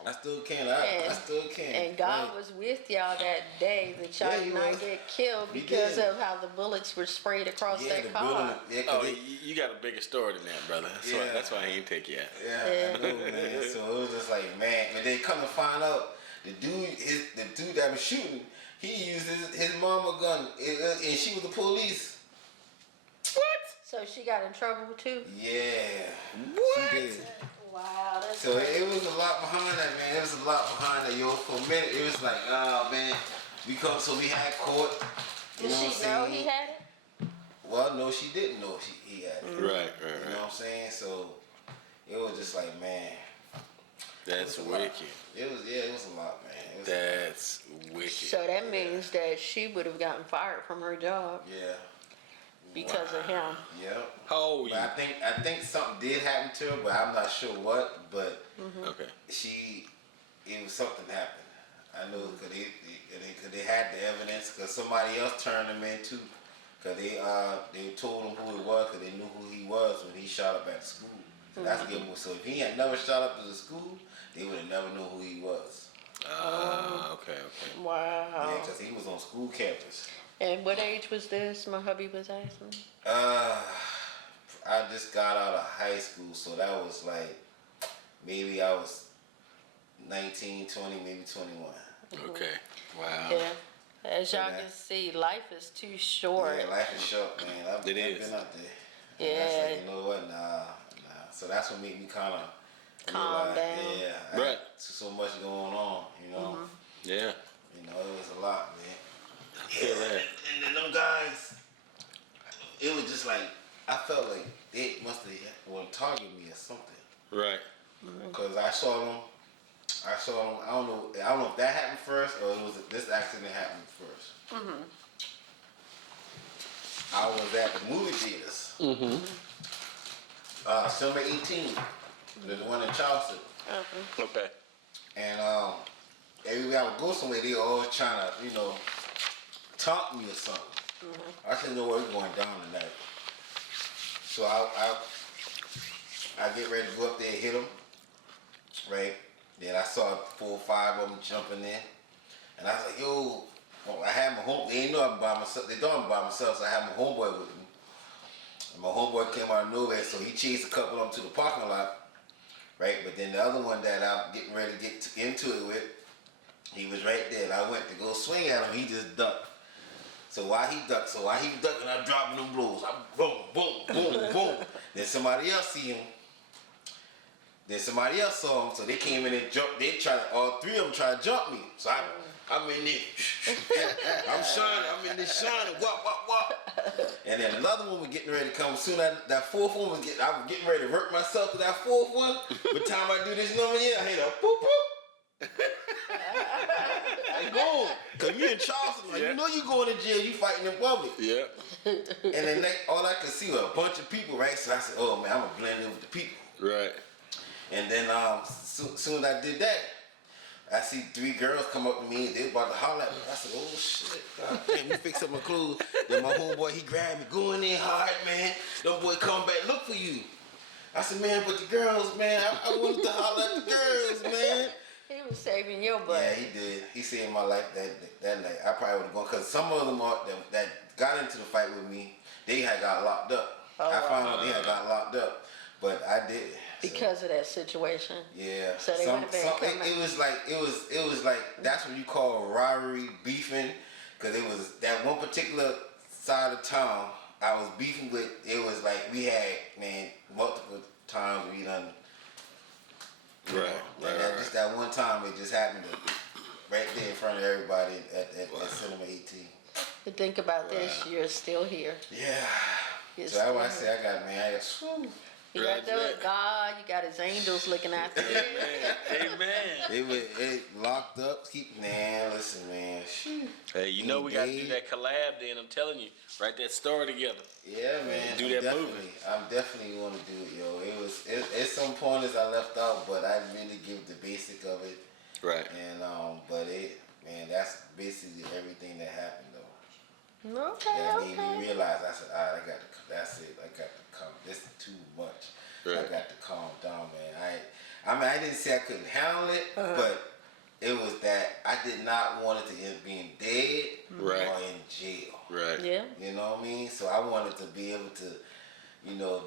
I still can. I still can. And God was with y'all that day that y'all did not get killed because of how the bullets were sprayed across that car. You got a bigger story than that, brother. That's why he didn't take you out. Yeah, I know, man. So it was just like, man. But they come to find out, the dude that was shooting, he used his mama gun, and she was the police. What? So she got in trouble too? Yeah. What? She did. Wow, that's So crazy. it was a lot behind that, man. It was a lot behind that, yo. For a minute, it was like, man, we had court. Did she know he had it? Well, no, she didn't know he had it. Right. You know what I'm saying? So it was just like, man. That's wicked. It was a lot, man. That's wicked. So that means that she would have gotten fired from her job. Yeah. Because of him. Yep. How old But you? I think something did happen to her, but I'm not sure what. But Okay. it was something happened. I know because they had the evidence. Because somebody else turned him in too. Because they told him who it was. Because they knew who he was when he shot up at the school. So that's good. So if he had never shot up to the school, they would have never known who he was. Okay. Wow. Yeah, because he was on school campus. And what age was this? My hubby was asking. I just got out of high school, so that was like, maybe I was 19, 20, maybe 21. Okay. Wow. Yeah. As y'all can see, life is too short. Yeah, life is short, man. I've been out there. Yeah. And that's like, you know what? Nah. So that's what made me kind of calm down. Yeah. Right. So much going on, you know. Yeah. You know, it was a lot, man. feel that. And then them guys, it was just like, I felt like they must have want to target me or something. Right. Cause I saw them. I don't know if that happened first or it was this accident happened first. I was at the movie theaters. Summer 18, the one in Charleston. Okay. And every way I would go somewhere, they always trying to, taunt me or something. I said, no, we're going down tonight. So I get ready to go up there and hit them, right? Then I saw 4 or 5 of them jumping in, and I was like, yo, I had my home. They didn't know I'm by myself. They thought I'm by myself, so I had my homeboy with me. And my homeboy came out of nowhere, so he chased a couple of them to the parking lot, right? But then the other one that I'm getting ready to get into it with, he was right there, and I went to go swing at him. He just ducked. So while he was ducking, I'm dropping them blows. I boom, boom, boom, boom. Then somebody else see him. Then somebody else saw him, so they came in and jumped. All 3 of them tried to jump me. So I'm in there. I'm shining. I'm in there shining. Wop, wop, wop. And then another one was getting ready to come. Soon that 4th one I was getting ready to work myself to that 4th one. By the time I do this number here, I hear a boop, boop. I go, cause you in Charleston, like, you know you going to jail, you fighting in public. Yeah. And then all I could see was a bunch of people, right? So I said, oh man, I'm gonna blend in with the people. Right. And then soon as I did that, I see 3 girls come up to me and they about to holler at me. I said, oh shit, God damn, you fix up my clothes. Then my homeboy, he grabbed me, go in there hard, man. Them boy come back, look for you. I said, man, but the girls, man, I wanted to holler at the girls, man. He was saving your butt. Yeah, he did. He saved my life that night. I probably would have gone, because some of them that got into the fight with me, they had got locked up. I found out they had got locked up, but I didn't. Because of that situation. Yeah. So they went back. It was like that's what you call rivalry beefing, because it was that one particular side of town I was beefing with. It was like we had, man, multiple times we done. Right. Just that one time it just happened right there in front of everybody at Cinema 18. You think about this, you're still here. Yeah. So that's why I say I got, man, You got God, you got his angels looking after you. Amen. They locked up. Listen, man. Hey, you know we got to do that collab then. I'm telling you, write that story together. Yeah, man. Do that movie. I'm definitely going to do it, yo. It's some pointers I left out, but I really give the basic of it. Right. And that's basically everything that happened, though. Okay, That made me realize. I said, all right, that's it. I got to calm. This is too much. Right. I got to calm down, man. I didn't say I couldn't handle it, but it was that I did not want it to end being dead or in jail. Right. Yeah. You know what I mean? So I wanted to be able to,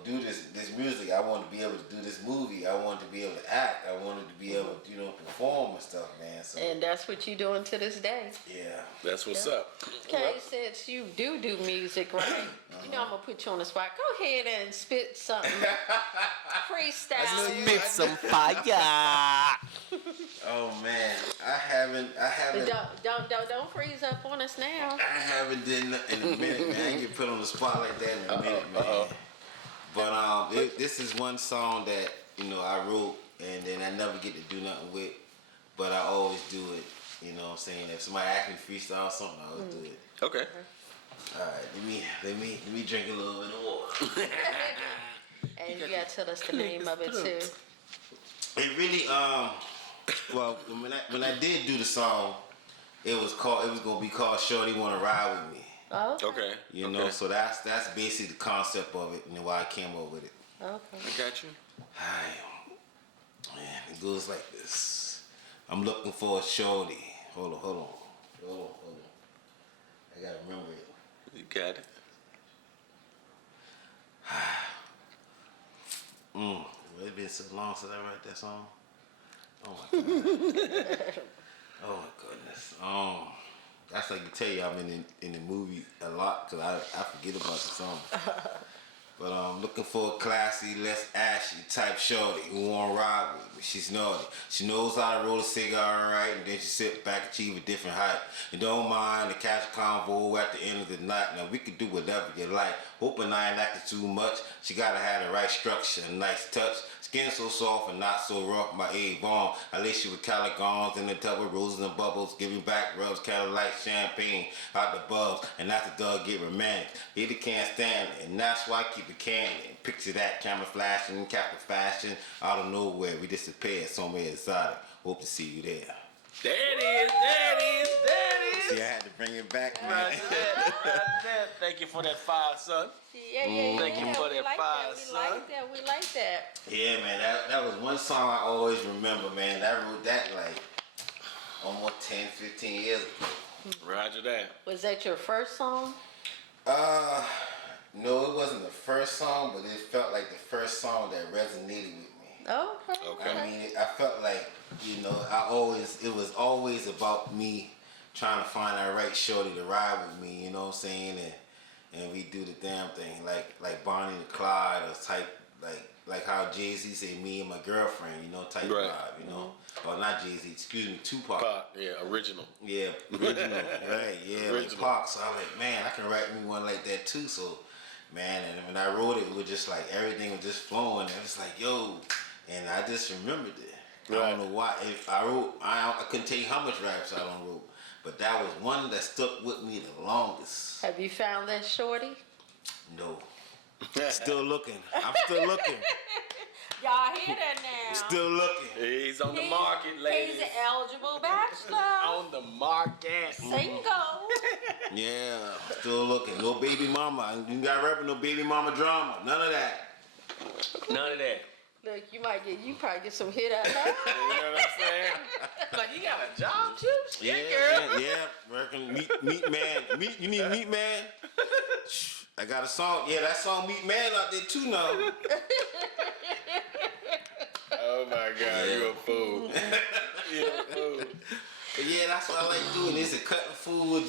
do this music. I wanted to be able to do this movie. I wanted to be able to act. I wanted to be able to, perform and stuff, man. So And that's what you're doing to this day. yeah. That's what's up. Okay, since you do music, right? I'm gonna put you on the spot. Go ahead and spit something. Freestyle. Spit some fire. Oh man, I haven't. Don't freeze up on us now. I haven't did nothing in a minute, man. I ain't get put on the spot like that in a minute, man. But this is one song that I wrote, and then I never get to do nothing with, but I always do it. You know what I'm saying? If somebody asks me to freestyle something, I always do it. Okay. All right, let me drink a little bit of water. And you gotta tell us the name of it too. It really well, when I did do the song, it was gonna be called "Shorty Wanna Ride With Me." Oh, Okay. So that's basically the concept of it and why I came up with it. okay. I got you. Man, it goes like this. I'm looking for a shorty. Hold on. I gotta remember it. You got it. Well, it's been so long since I wrote that song. Oh my god. Oh my goodness. That's like to tell you I'm in the movie a lot because I forget about the song. But looking for a classy, less ashy type shorty who won't ride with me. She's naughty. She knows how to roll a cigar right, and then she sit back, achieve a different height. And don't mind to catch a convo at the end of the night. Now we can do whatever you like. Hoping I ain't acting too much. She gotta have the right structure, a nice touch. Skin so soft and not so rough. My Avon. I lace you with caligons in the tub of roses and bubbles. Giving back rubs, Cadillac champagne out the bubs. And after dog get romantic. Either can't stand it, and that's why I keep it candy. Picture that, camera flashing, captain fashion. Out of nowhere, we disappeared somewhere exotic. Hope to see you there. There it is. There it is. There it is. See, I had to bring it back, man. Roger that. Thank you for that fire, son. Yeah. Thank you for We that like fire, that. son. We like that. Yeah, man, that was one song I always remember, man. I wrote that like almost 10, 15 years ago. Roger that. Was that your first song? No, it wasn't the first song, but it felt like the first song that resonated with me. Oh, Okay. I mean, I felt like, it was always about me trying to find that right shorty to ride with me, you know what I'm saying? And we do the damn thing, like Bonnie and Clyde, or type, like how Jay-Z said, me and my girlfriend, type Right. vibe, you know? Or not Jay-Z, excuse me, Tupac. Pop, yeah, original. Yeah, original, right, yeah, like Original. Pac. So I'm like, man, I can write me one like that too. So, man, and when I wrote it, it was just like everything was just flowing. And it's like, yo, and I just remembered it. I Right. don't know why. If I wrote, I couldn't tell you how much raps I done wrote, but that was one that stuck with me the longest. Have you found that shorty? No, still looking. I'm still looking. Y'all hear that now? Still looking. He's on the market, ladies. He's an eligible bachelor. On the market. Single. Yeah, still looking. No baby mama. You got rapping no baby mama drama. None of that. None of that. Look, you probably get some hit out of that. You know what I'm saying? Like, you got a job too? Yeah, girl. yeah. Working meat man. You need meat man. I got a song. Yeah, that song Meat Man out there too now. Oh my God, you a fool. You a fool. But yeah, that's what I like doing. It's a cutting food.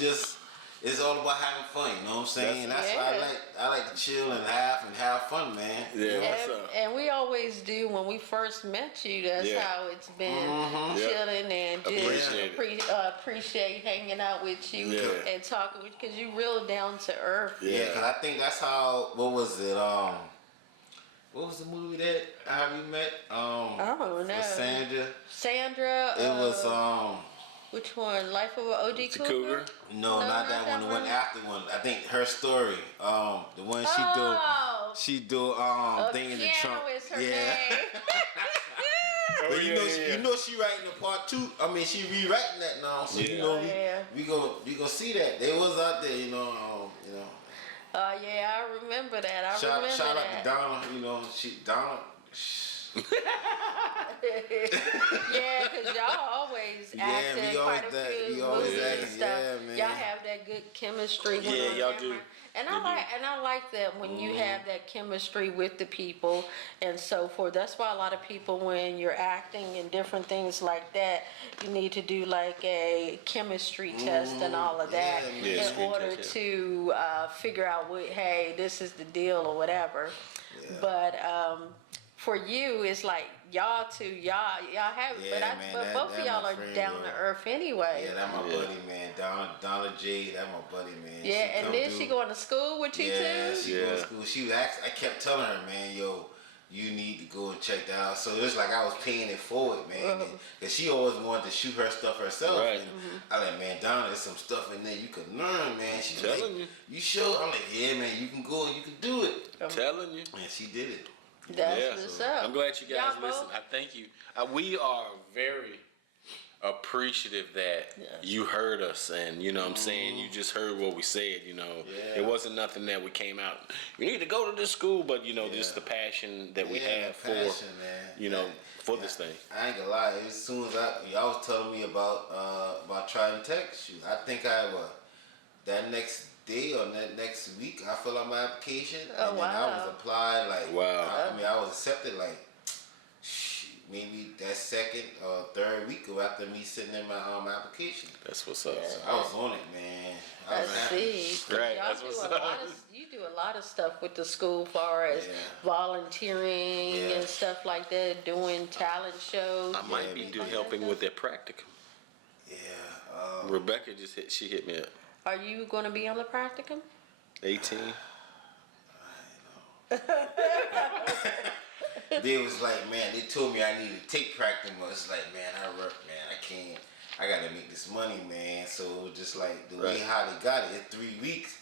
It's all about having fun. You know what I'm saying? That's why I like to chill and have fun, man. Yeah, what's up? And we always do when we first met you. That's Yeah. how it's been, Yeah. chilling and just Appreciate appreciate hanging out with you Yeah. and talking with you because you real down to earth. Yeah, because I think that's how. What was it? What was the movie that how we met? I don't know. With Sandra. Sandra. It was Which one? Life of an OG The Cougar? Cougar? No, not that one. The one after one. I think her story. The one she do thing in the trunk. Is her name. But you know she writing the part 2. I mean she rewriting that now. So we gonna see that. They was out there, Yeah, I remember that. Shout out to Donna, Donna. Yeah, because y'all always acting we quite always a few we always movies and acting, stuff. yeah, man. Y'all have that good chemistry. when Yeah, on y'all camera. do. And I like that when you have that chemistry with the people and so forth. That's why a lot of people, when you're acting and different things like that, you need to do like a chemistry test and all of that Yeah, in order to figure out what, hey, this is the deal or whatever. Yeah. But for you, it's like y'all have it. Yeah, But man, both of that y'all my are friend, down yo. to earth anyway. Yeah, that my buddy, man. Donna J, that my buddy, man. Yeah, and then she going to school with you too? She go to school. She was I kept telling her, man, yo, you need to go and check that out. So it's like I was paying it forward, man. Because she always wanted to shoot her stuff herself. Right. And I like, man, Donna, there's some stuff in there you could learn, man. She's Telling like, you. sure? I'm like, yeah, man, you can go and you can do it. I'm telling you. And she did it. That's what's up. I'm glad you guys Y'all listen. both- I thank you. We are very appreciative that you heard us, and you know what I'm saying, you just heard what we said. It wasn't nothing that we came out, you need to go to this school, but just the passion that we have for passion, man. for this thing. I ain't gonna lie. As soon as y'all was telling me about Trellion Tech, shoot, I think that next day or that next week I filled out my application and then I was applied I was accepted maybe that second or third week after me sitting in my application. That's what's up. So I was on it, man. I was happy. See, Right, y'all that's do what's a up. lot of, you you do a lot of stuff with the school, far as volunteering Yeah. and stuff like that, doing talent shows. I might be helping with their practicum. Yeah. Rebecca she hit me up. Are you going to be on the practicum? 18. They was like, man, they told me I needed to take practicum. It's like, man, I work, man, I can't. I gotta make this money, man. So it was just like the way how they got it, it's 3 weeks,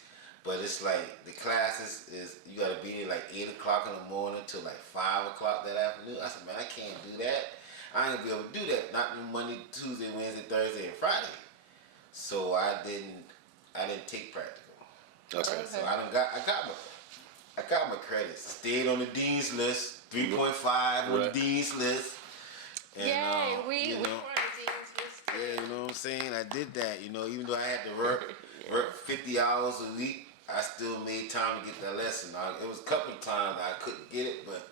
but it's like the classes is you gotta be there like 8 o'clock in the morning till like 5 o'clock that afternoon. I said, man, I can't do that. I ain't gonna be able to do that. Not Monday, Tuesday, Wednesday, Thursday, and Friday. So I didn't take practical. Okay. So I got my credits. Stayed on the dean's list, 3.5 on the dean's list. And, Yay, we you were know, on the dean's list. yeah, you know what I'm saying? I did that, you know, even though I had to work 50 hours a week, I still made time to get that lesson. It was a couple of times I couldn't get it, but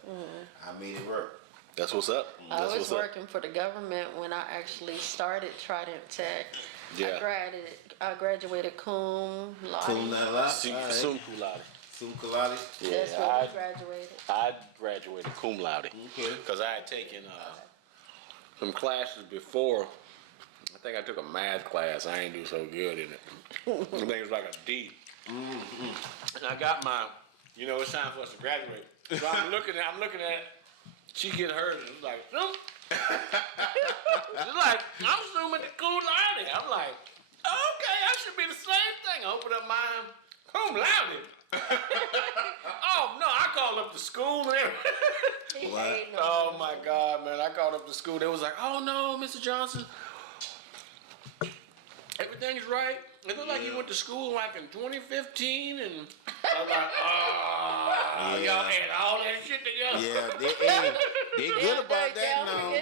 I made it work. That's what's up. I was working for the government when I actually started Trident Tech. Yeah. I graduated cum laude. Cum laude. Sum cum laude. Sum cum laude. Yeah, That's when I graduated. I graduated cum laude Okay. because I had taken some classes before. I think I took a math class. I ain't do so good in it. I think it was like a D. And I got my, it's time for us to graduate. So I'm looking at she get hers and it's like, Zoom. It's like, I'm zooming the cum laude. I'm like, okay, I should be the same thing. I open up mine, cum laude. Oh no, I called up the school and everything. What? Oh my God, man! I called up the school. They was like, "Oh no, Mr. Johnson, everything's right. It looked like you went to school like in 2015." And I was like, "Oh, y'all had all that shit together." Yeah, they good about that now.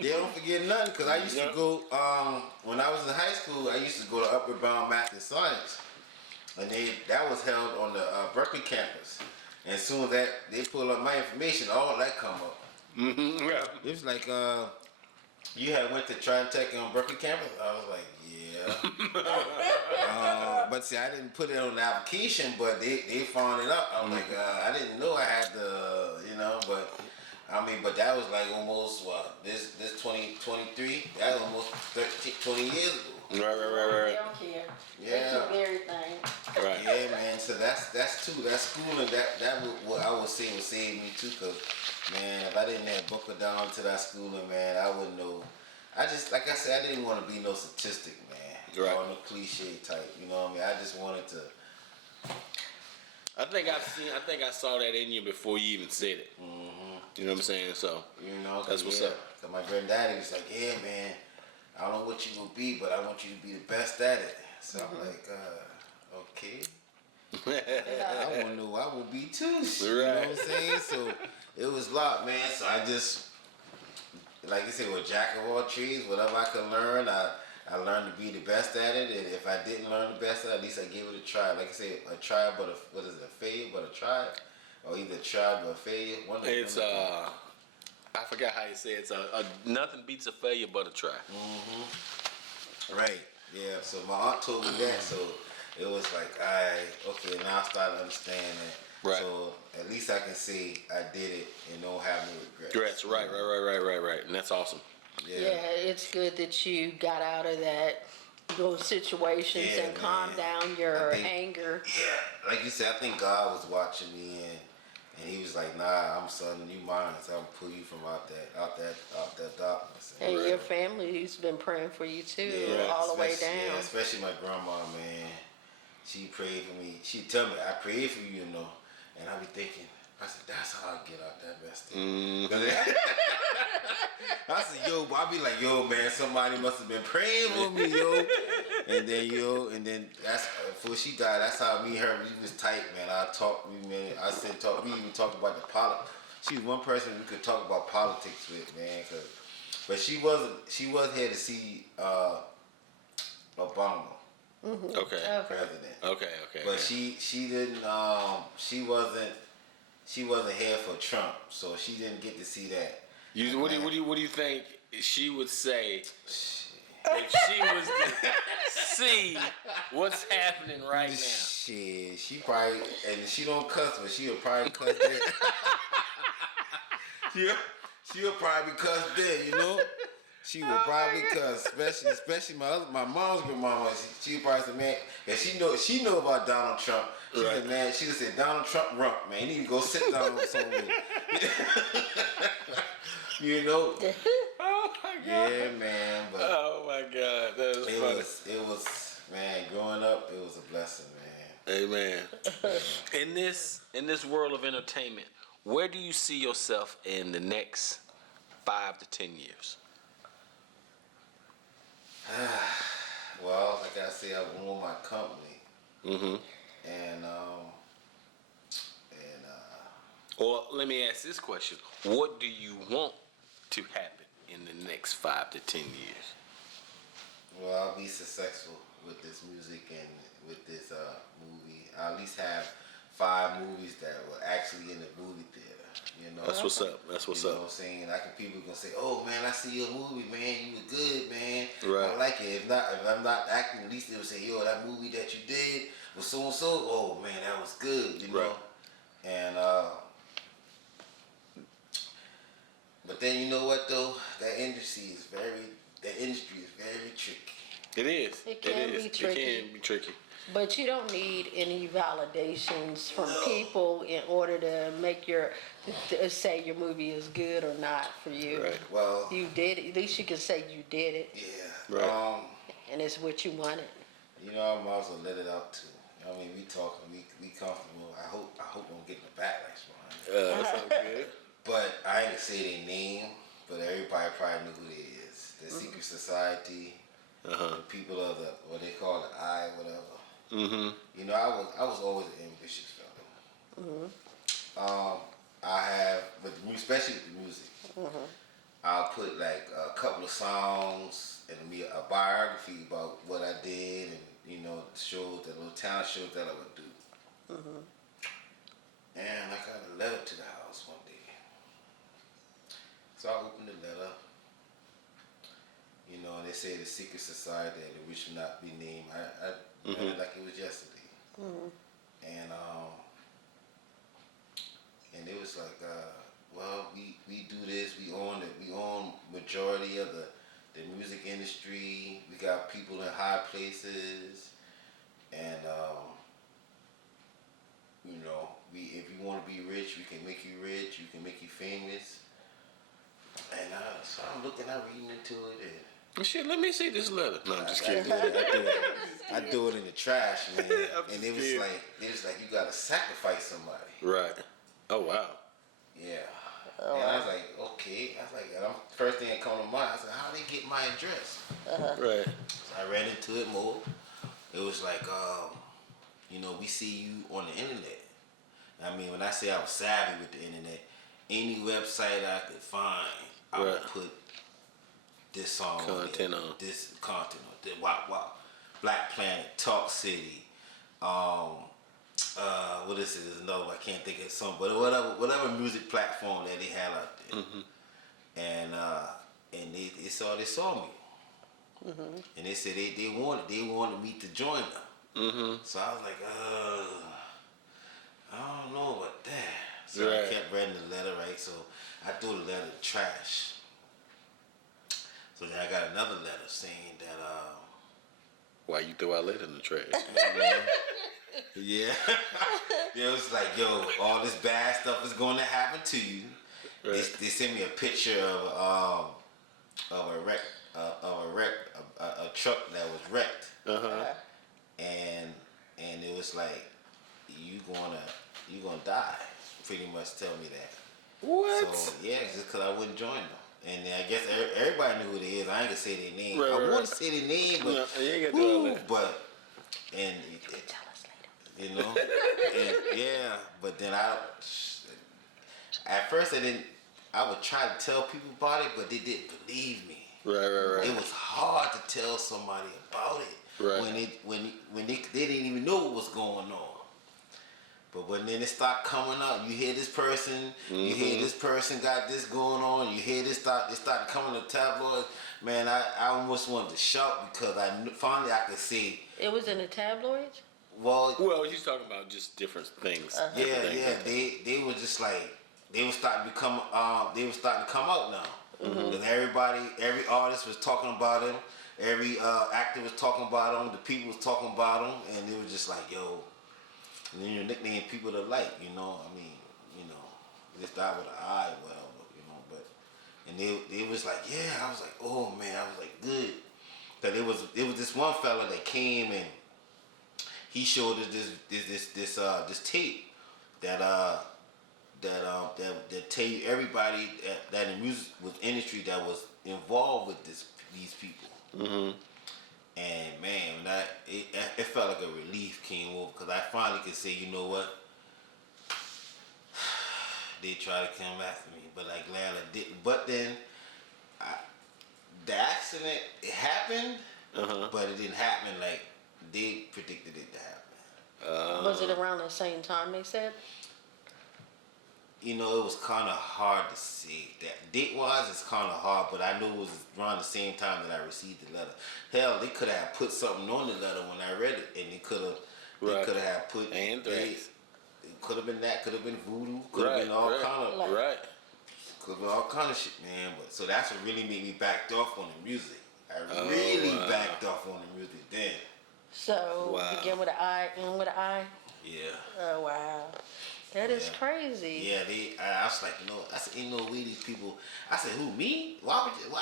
They don't forget nothing. Cause I used to go when I was in high school. I used to go to Upward Bound Math and Science, and that was held on the Berkeley campus. And as soon as they pull up my information, all that come up. Mm-hmm. Yeah. It was like you had went to Trident Tech on Berkeley campus. I was like, yeah. But see, I didn't put it on the application, but they found it up. I'm like, I didn't know I had the, but. But that was like almost this 2023. That was almost 20 years ago. Right. They don't care. Yeah. They keep everything. Right. Yeah, man. So that's too. That schooling that what I would say would save me too. Cause man, if I didn't have buckled down to that schooling, man, I wouldn't know. I just like I said, I didn't want to be no statistic, man. Right. Or no cliche type. You know what I mean? I just wanted to. I think I think I saw that in you before you even said it. Mm-hmm. You know what I'm saying? So that's what's up. Cause my granddaddy was like, yeah, man. I don't know what you will be, but I want you to be the best at it. So I'm like, okay. I want to know what I will be too. You know what I'm saying? So it was a lot, man. So I just, like I said, with jack of all trades, whatever I could learn, I learned to be the best at it. And if I didn't learn the best at it, at least I gave it a try. Like I said, a try, but a failure, but a try, or either try but a failure. It's I forgot how you say it. It's a nothing beats a failure but a try. Mm-hmm. Right. Yeah. So my aunt told me that. So it was like, okay. Now I started understanding that. Right. So at least I can say I did it and don't have no regrets. Right. And that's awesome. Yeah, it's good that you got out of those situations and calmed down your anger. Yeah. Like you said, I think God was watching me and he was like, nah, I'm son, you mine, so I'm pull you from out that darkness. And your family's been praying for you too, all the way down. Yeah, especially my grandma, man. She prayed for me. She tell me, I prayed for you, and I be thinking, I said, that's how I get out that mess. I said, I be like, man, somebody must have been praying for me, And then that's before she died. That's how me and her we was tight, man. I even talked about the politics. She was one person we could talk about politics with, man. But she was here to see Obama, president. Okay. But she didn't. She wasn't here for Trump, so she didn't get to see that. What do you think she would say if she was to see what's happening right now. Shit, she probably, and she don't cuss, but she'll probably cuss there. she'll probably cuss there, you know? She will probably cuss, especially my mom's grandmama. She probably said, man, and she know about Donald Trump. She said, man, she just said Donald Trump rump, man. You need to go sit down somewhere. You know? Oh my God. Yeah, man. But oh my God, that is funny. It was, man. Growing up, it was a blessing, man. Amen. in this world of entertainment, where do you see yourself in the next 5 to 10 years? Well, like I said, I own my company, Mm-hmm. and Or let me ask this question: what do you want to happen in the next 5 to 10 years? well, I'll be successful with this music and with this movie. I'll at least have 5 movies that were actually in the movie theater. You know, That's what's up. That's what's you know up. what I'm saying? People gonna say, "Oh man, I see your movie, man. You were good, man. Right. I like it." If I'm not acting, at least they will say, "Yo, that movie that you did was so and so. Oh man, that was good." You know. Right. And but then you know what though? That industry is very tricky. It is. It can be tricky. It can be tricky. But you don't need any validations from people in order to make say your movie is good or not for you. Right. Well, You did it. At least you can say you did it, yeah. Right. and it's what you wanted. You know, I might as well let it out too. You know what I mean, we talking, we comfortable. I hope I'm getting a backlash behind it. That sounds good. But I ain't gonna say their name, but everybody probably knew who they is. The Secret Society, the people of what they call the I, whatever. Mm-hmm. You know, I was always an ambitious fellow. I have, especially with the music, I'll put like a couple of songs and a biography about what I did, and you know, the little talent shows that I would do. And I got a letter to the house one day. So I opened the letter. You know, and they say the secret society that we should not be named. I read it like it was yesterday. And it was like, well, we do this. We own it. We own majority of the music industry. We got people in high places, and you know, if you want to be rich, we can make you rich. We can make you famous. And so I'm reading into it, and Shit, let me see this letter. No, I'm just kidding. I do it in the trash, man. I'm And just it was kidding. like you gotta sacrifice somebody. Right. Oh wow. Yeah. And I was like, okay. And first thing that come to mind, I said, how they get my address? Right. So I read into it more. It was like, you know, we see you on the internet. I mean, when I say I was savvy with the internet, any website I could find, I would Right. put this song Content on, on. this content on, this, wow, Black Planet, Talk City, what is it? There's another one, I can't think of some, but whatever music platform that they had out there, and they saw me, and they said they wanted me to join them, so I was like, I don't know about that. So Right. I kept reading the letter, right? So I threw the letter in the trash. So then I got another letter saying that, Why you throw our letter in the trash? yeah, it was like, yo, all this bad stuff is going to happen to you. Right. They sent me a picture of a truck that was wrecked, and it was like, you gonna die. Pretty much tell me that. What? So yeah, just because I wouldn't join them. And then I guess everybody knew who they is. I ain't gonna say their name. Right, I right. want to say their name, but No, you ain't gotta do all that. but and Tell us later. you know, and yeah. But then at first I would try to tell people about it, but they didn't believe me. Right. It was hard to tell somebody about it Right. when they didn't even know what was going on. But when then it start coming up, you hear this person, you hear Mm-hmm. this person got this going on, you hear this it start coming to tabloids. Man, I almost wanted to shout because finally I could see. It was in the tabloids? Well, Well, he's talking about just different things. yeah, different things. yeah. They were just like they were starting to become. They were starting to come out now. And every artist was talking about him. Every actor was talking about him. The people was talking about him, and it was just like, yo. And then you're nicknaming people to like, you know. I mean, you know, they start with an I, well, you know, but and they was like, yeah. I was like, oh man, I was like, good. That it was this one fella that came and he showed us this tape that tell you everybody that in music was industry that was involved with these people. Mm-hmm. And man, it felt like a relief came over because I finally could say, you know what? They tried to come after me, but I'm glad I didn't. But then, the accident, it happened, but it didn't happen like they predicted it to happen. Was it around the same time they said? You know, it was kind of hard to say. That date-wise, it's kind of hard, but I knew it was around the same time that I received the letter. Hell, they could have put something on the letter when I read it, and they could have put Anthrax. It could have been that, could have been voodoo, could have been all kind of could have been all kind of shit, man. But so that's what really made me backed off on the music. I really backed off on the music then. So begin with an I, end with an I. Yeah. Oh wow, that is crazy. Yeah, I was like, you know, I said, ain't no way these people. I said, who, me? Why did you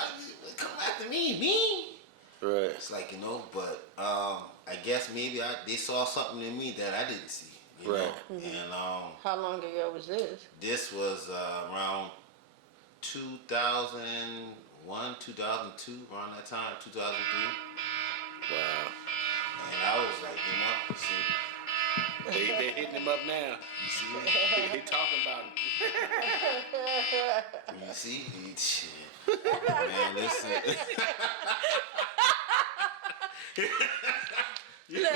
come after me? Me? Right. It's like, you know, but I guess maybe they saw something in me that I didn't see. You know? And How long ago was this? this was around 2001, 2002, around that time, 2003. Wow. And I was like, you know, see. They hitting him up now. You see? They talking about him. You see? Man, listen. Look,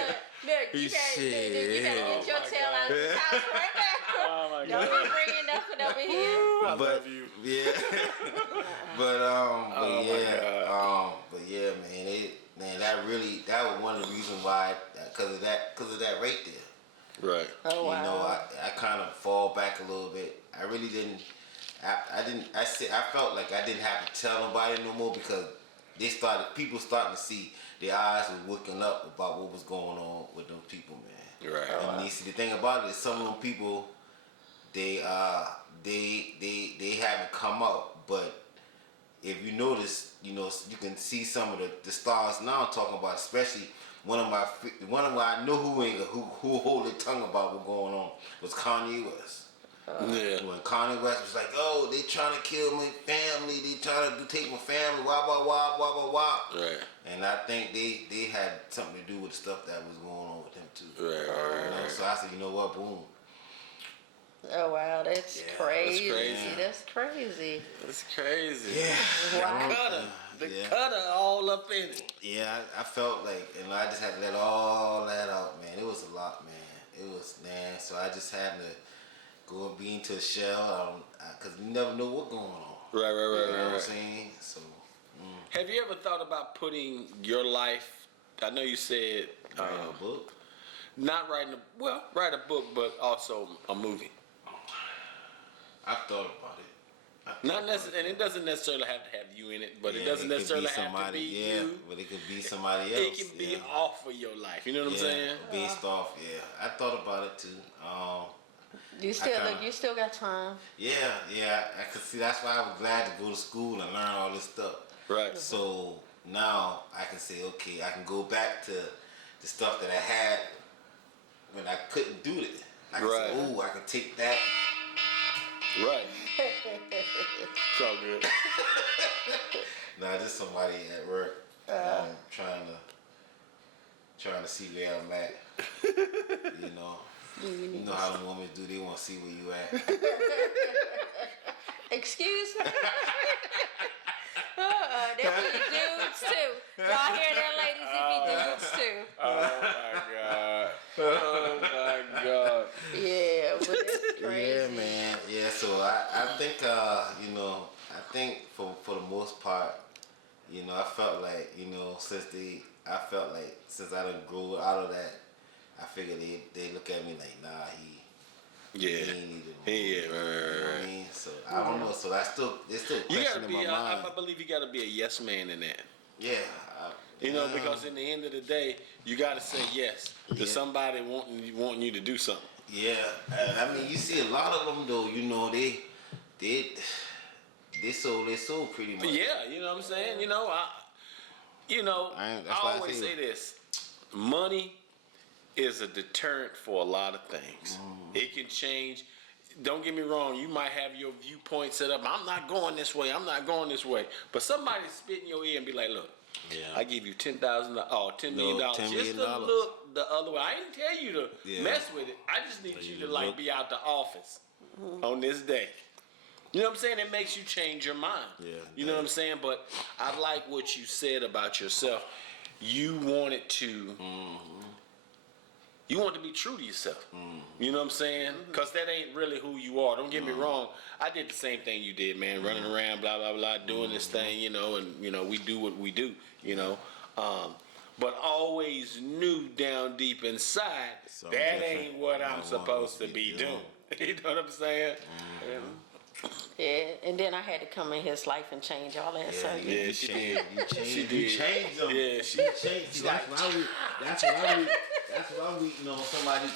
you gotta get your tail out of the house right now. Oh my Don't God. be bringing nothing over here. I love you. Yeah. but yeah, man, that was one of the reasons why, because of that right there. Right. Oh wow. You know, I kind of fall back a little bit. I really didn't. I felt like I didn't have to tell nobody no more because people starting to see their eyes were looking up about what was going on with those people, man. Right. And you see, the thing about it is some of them people, they haven't come out, but if you notice, you know, you can see some of the stars now I'm talking about, especially one of my I know who hold their tongue about what's going on was Kanye West. When Kanye West was like, oh, they trying to kill my family, they trying to take my family, wah wah wah wah wah wah. Right. And I think they had something to do with the stuff that was going on with them too. Right. You know? So I said, you know what, boom. Oh wow, that's crazy. That's crazy. That's crazy. Yeah. Wow. The cutter all up in it. Yeah, I felt like, and I just had to let all that out, man. It was a lot, man. It was, man. So I just had to go and be into a shell, because you never know what's going on. Right. You know what I'm saying? So. Have you ever thought about putting your life? I know you said Writing a book? not writing write a book, but also a movie. I've thought about it. Not necessarily, and it doesn't necessarily have to have you in it, but it doesn't necessarily have to be you. But it could be somebody else. It can be off of your life. You know what I'm saying? Based off, I thought about it too. You still got time. Yeah, I could see. That's why I was glad to go to school and learn all this stuff. Right. So now I can say, okay, I can go back to the stuff that I had when I couldn't do it. I can say, oh, I can take that. Right. It's all good. Nah, just somebody at work trying to see where I'm at. You know. You know how the women do, they want to see where you at. Excuse me? They be dudes too. Y'all hear that, ladies? It be dudes too. Oh my God. Oh my God. Yeah. you know, I felt like, you know, I felt like since I done grew out of that, I figured they look at me like, nah, he Yeah. ain't need to. Yeah, You know what I mean? So I don't know. So they still You gotta questioning be. my mind. I believe you gotta be a yes man in that. Yeah. You know, because in the end of the day, you gotta say yes to Yeah. somebody wanting you to do something. Yeah, I mean, you see a lot of them though. You know, they sold their soul pretty much. Yeah, you know what I'm saying. You know, That's I why I always say- say this: money is a deterrent for a lot of things. It can change. Don't get me wrong. You might have your viewpoint set up. I'm not going this way. I'm not going this way. But somebody spit in your ear and be like, "Look, Yeah. I give you $10,000 or $10 million No, $10 just million. to look the other way. I didn't tell you to Yeah. mess with it. I just need you to like look. be out the office on this day." You know what I'm saying? It makes you change your mind. Yeah, You know what I'm saying? But I like what you said about yourself. You wanted to. You want to be true to yourself. You know what I'm saying? Because that ain't really who you are. Don't get me wrong. I did the same thing you did, man. Running around, blah, blah, blah, doing this thing, you know, and, you know, we do what we do, you know. But always knew down deep inside, Something that different. ain't what I'm I supposed to want be to doing. You know what I'm saying? Yeah, and then I had to come in his life and change all that. So Yeah, Yeah, you she changed. did. You changed. She You did. changed them. Yeah, she changed. See, that's why we. That's why we. You know, somebody who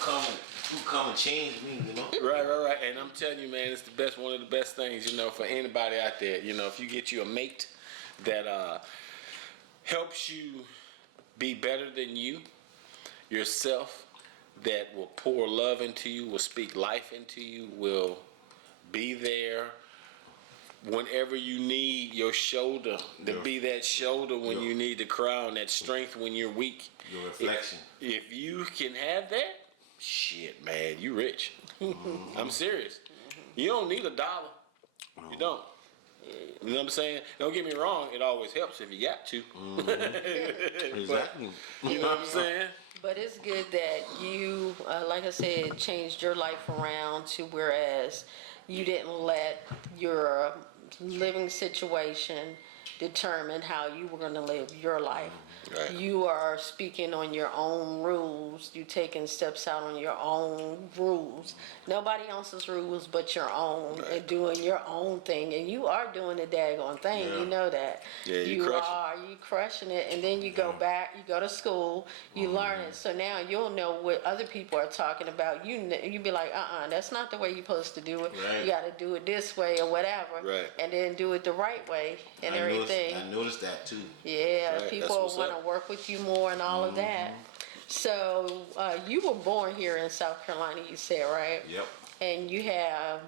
come and change me. You know. Right. And I'm telling you, man, it's the best, one of the best things, you know, for anybody out there. You know, if you get you a mate that helps you be better than you, yourself, that will pour love into you, will speak life into you, will be there whenever you need your shoulder, to be that shoulder when you need to cry, and that strength when you're weak. Your reflection. If you can have that, shit, man, you rich. I'm serious. You don't need $1. You don't. You know what I'm saying? Don't get me wrong. It always helps if you got to. Exactly. You know what I'm saying? But it's good that you, like I said, changed your life around to whereas you didn't let your living situation determine how you were going to live your life. Right. You are speaking on your own rules. You taking steps out on your own rules. Nobody else's rules but your own, and doing your own thing. And you are doing the daggone thing. Yeah. You know that. Yeah, you crushing it. And then you go back, you go to school, you learn it. So now you'll know what other people are talking about. You be like, that's not the way you're supposed to do it. Right. You got to do it this way or whatever. Right. And then do it the right way and everything. I noticed that too. Yeah, Right, that's people what's want up. to work with you more and all of that. So you were born here in South Carolina, you said, right? Yep. And you have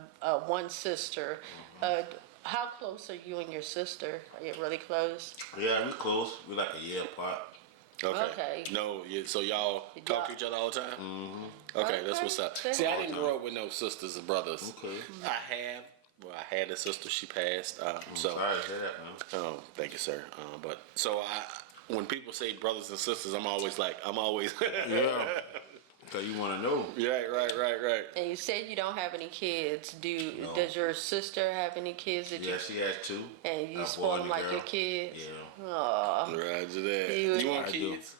one sister. How close are you and your sister? Are you really close? Yeah, we close. We like a year apart. Okay. No, so y'all talk to each other all the time? Okay, that's Okay. what's up. That's See, I all didn't the grow up with no sisters or brothers. Okay. I had a sister. She passed. So, Sorry to hear that, man. thank you, sir. But so when people say brothers and sisters, I'm always Yeah. Cause you want to know. right. And you said you don't have any kids. No. Does your sister have any kids that Yeah, she has 2. and you A boy spoil and them a like your girl. kids? Yeah. Aw. Roger that. You- You want I do. kids?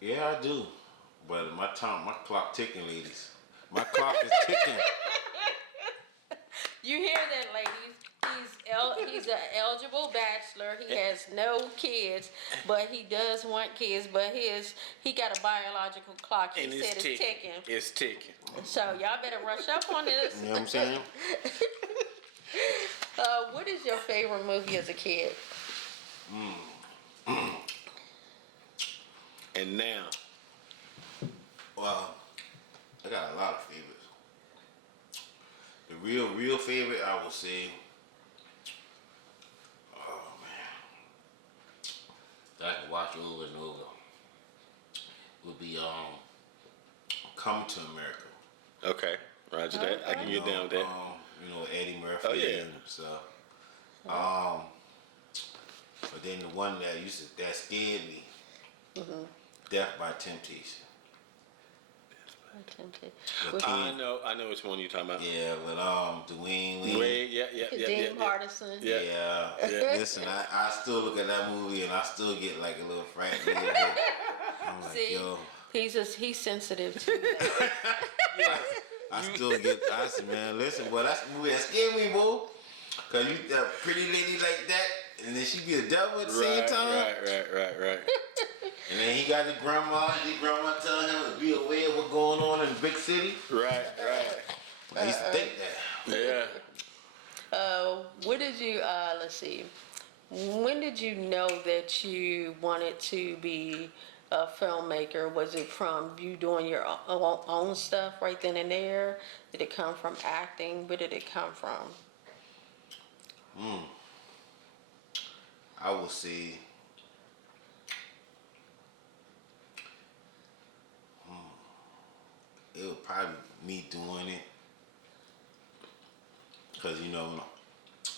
Yeah, I do. But my clock ticking, ladies. My clock is ticking. You hear that, ladies? He's an eligible bachelor. He has no kids, but he does want kids. But he got a biological clock. He And said it's ticking. It's ticking. So y'all better rush up on this. You know what I'm saying? What is your favorite movie as a kid? And now, Well, I got a lot of favorites. The real favorite, I would say, oh man, that I can watch over and over, would be Coming to America. okay, Roger that. I can get down with that. You know, Eddie Murphy Oh, yeah. and stuff. But then the one that scared me, Death by Temptation. I know which one you're talking about. Yeah, with Dwayne Lee. Wade, yeah. Dean Hardison. Yeah. Listen, I still look at that movie and I still get like a little frightened. A little bit. I'm like, See, yo. he's sensitive to that. I said, man, listen, boy, that's the movie that scared me, boy. Cause you that pretty lady like that, and then she be the devil at the same time. Right. And then he got his grandma telling him to be aware of what's going on in the big city. Right. I used to think that. Yeah. What did you, let's see, when did you know that you wanted to be a filmmaker? Was it from you doing your own stuff right then and there? Did it come from acting? Where did it come from? I would say, it would probably be me doing it. Cause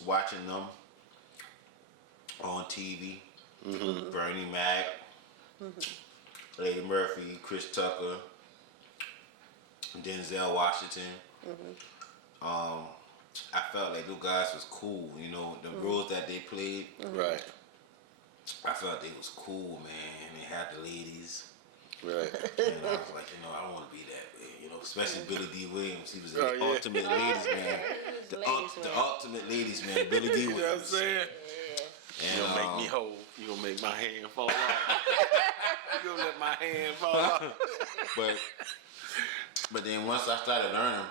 watching them on TV, Bernie Mac, Lady Murphy, Chris Tucker, Denzel Washington. I felt like those guys was cool, the roles that they played. Right. I felt they was cool, man. They had the ladies. Right. And I was like, I want to be that way, especially Billy D. Williams. He was the ultimate ladies man. The ultimate ladies man, Billy D. Williams. You know what I'm saying? And, You gonna make me whole. You gonna make my hand fall off. You gonna let my hand fall off. But then once I started learning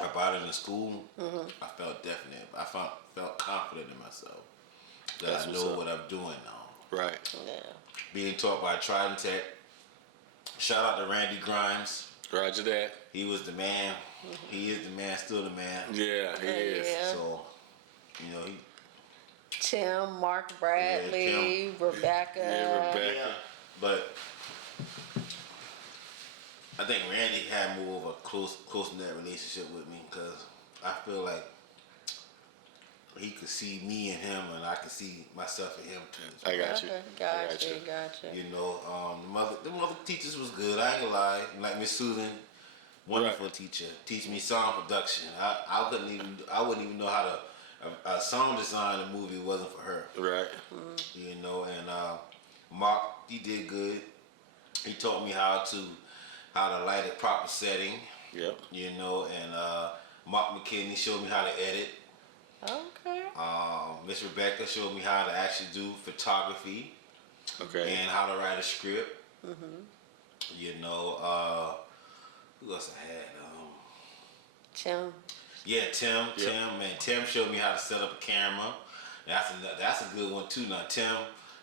about it in school, I felt definite. I felt confident in myself that That's I know what's up. what I'm doing now. Right. Yeah. Being taught by Trellion Kutta. Shout out to Randy Grimes. Roger that. He was the man. He is the man. Still the man. Yeah, he is. Yeah. So, Tim, Mark Bradley, Rebecca. Yeah, Rebecca. Yeah. But I think Randy had more of a close knit relationship with me because I feel like he could see me in him and I could see myself in him too. I got you. Okay, gotcha. The mother teachers was good. I ain't gonna lie. Like Miss Susan, wonderful teacher. Teach me sound production. I wouldn't even know how to sound design a movie if it wasn't for her. Right. And Mark, he did good. He taught me how to light a proper setting. Yep. And Mark McKinney showed me how to edit. Okay. Miss Rebecca showed me how to actually do photography. Okay. And how to write a script. Who else I had? Tim. Yeah, Tim. Yep. Tim showed me how to set up a camera. That's a good one too. Now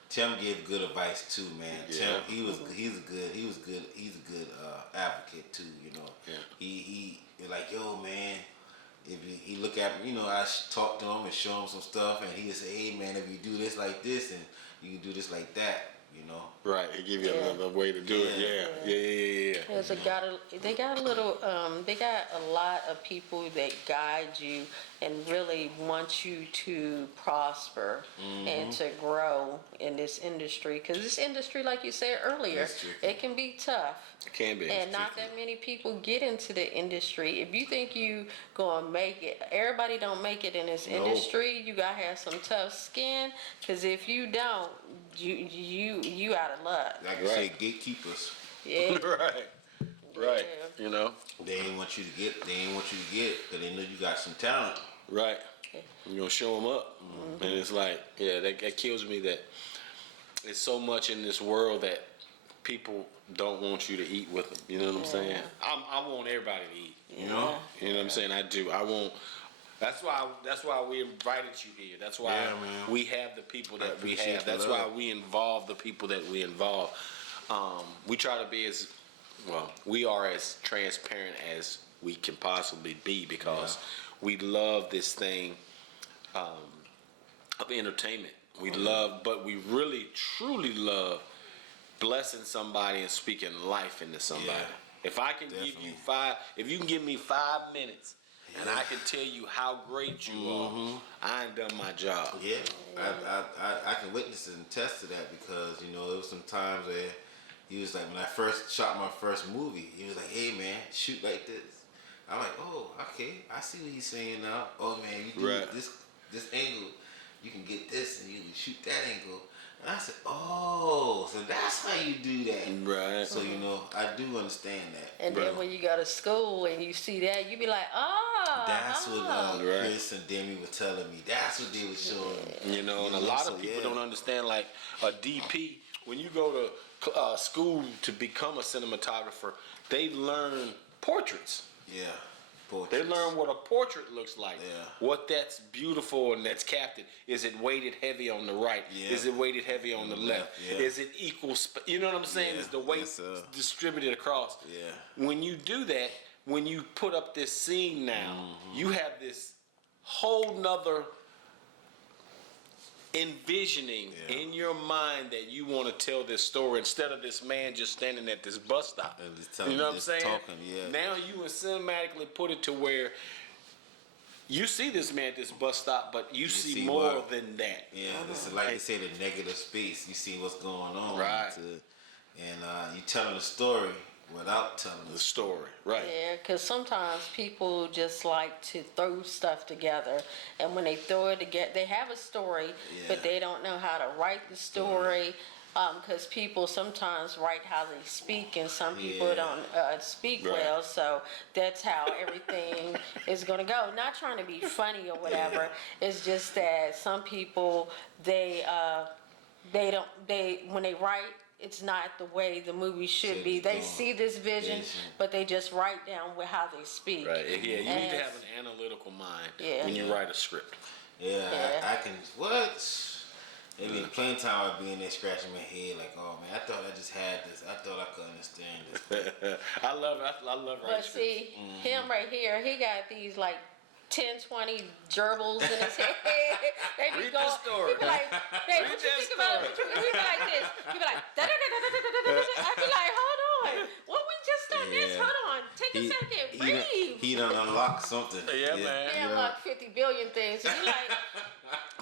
Tim gave good advice too, man. Yeah. Tim, he's a good advocate too. Yeah. He like, yo, man. If he look at me, I talk to him and show him some stuff, and he would say, hey, man, if you do this like this, and you can do this like that, Right. He give you another way to do it. Yeah. Yes, they got a lot of people that guide you and really want you to prosper and to grow in this industry. Because this industry, like you said earlier, it can be tough. It can be. And not that many people get into the industry. If you think you gonna make it, everybody don't make it in this industry. You gotta have some tough skin. Because if you don't, you out of luck. Like you say, gatekeepers. Yeah. Right. Yeah. They ain't want you to get. Because they know you got some talent. Right. You're gonna show them up, and it's like, that kills me that it's so much in this world that people don't want you to eat with them. You know what I'm saying? I want everybody to eat. You know what I'm saying? I do. I want. That's why we invited you here. That's why we have the people that we have. That's why we involve the people that we involve. We try to be we are as transparent as we can possibly be because we love this thing of entertainment. But we really, truly love blessing somebody and speaking life into somebody. Yeah, if I can give you if you can give me 5 minutes and I can tell you how great you are, I ain't done my job. Yeah, I can witness and attest to that because there was some times where he was like, when I first shot my first movie, he was like, hey man, shoot like this. I'm like, oh, okay, I see what he's saying now. Oh man, you do this angle, you can get this and you can shoot that angle. And I said, oh, so that's how you do that. Right. So, you know, I do understand that. And then when you go to school and you see that, you be like, oh. That's what Chris and Demi were telling me. That's what they were showing me. You know, and a lot of people don't understand, like a DP, when you go to school to become a cinematographer, they learn portraits. Yeah. They learn what a portrait looks like. Yeah. What that's beautiful and that's captured. Is it weighted heavy on the right? Yeah. Is it weighted heavy on the left? Yeah. Is it equal? You know what I'm saying? Yeah. Is the weight distributed across? Yeah. When you do that, when you put up this scene now, you have this whole nother envisioning in your mind that you want to tell this story instead of this man just standing at this bus stop. You know what I'm saying? Talking, Now you would cinematically put it to where you see this man at this bus stop, but you see more than that. Yeah, this is like they say, the negative space. You see what's going on. Right. And you telling the story without telling The story, right. Yeah, because sometimes people just like to throw stuff together, and when they throw it together, they have a story, but they don't know how to write the story. Because people sometimes write how they speak, and some people don't speak well, so that's how everything is going to go. Not trying to be funny or whatever. It's just that some people they when they write, it's not the way the movie should be. They see this vision, but they just write down how they speak. Right. Yeah, you need to have an analytical mind when you write a script. Yeah. I can. What? Maybe plenty of time I'd be in there scratching my head like, oh man, I thought I just had this. I thought I could understand this. I love writing But see, him right here, he got these like 10, 20 gerbils in his head. They be Read going. the story. He be like, hey, what you think about it? He be like this. He be like, da da da da da da da da. I be like, hold on. What we just done this? Hold on. Take a second. Breathe. He done unlocked something. Yeah, man. He unlocked 50 billion things. And he like.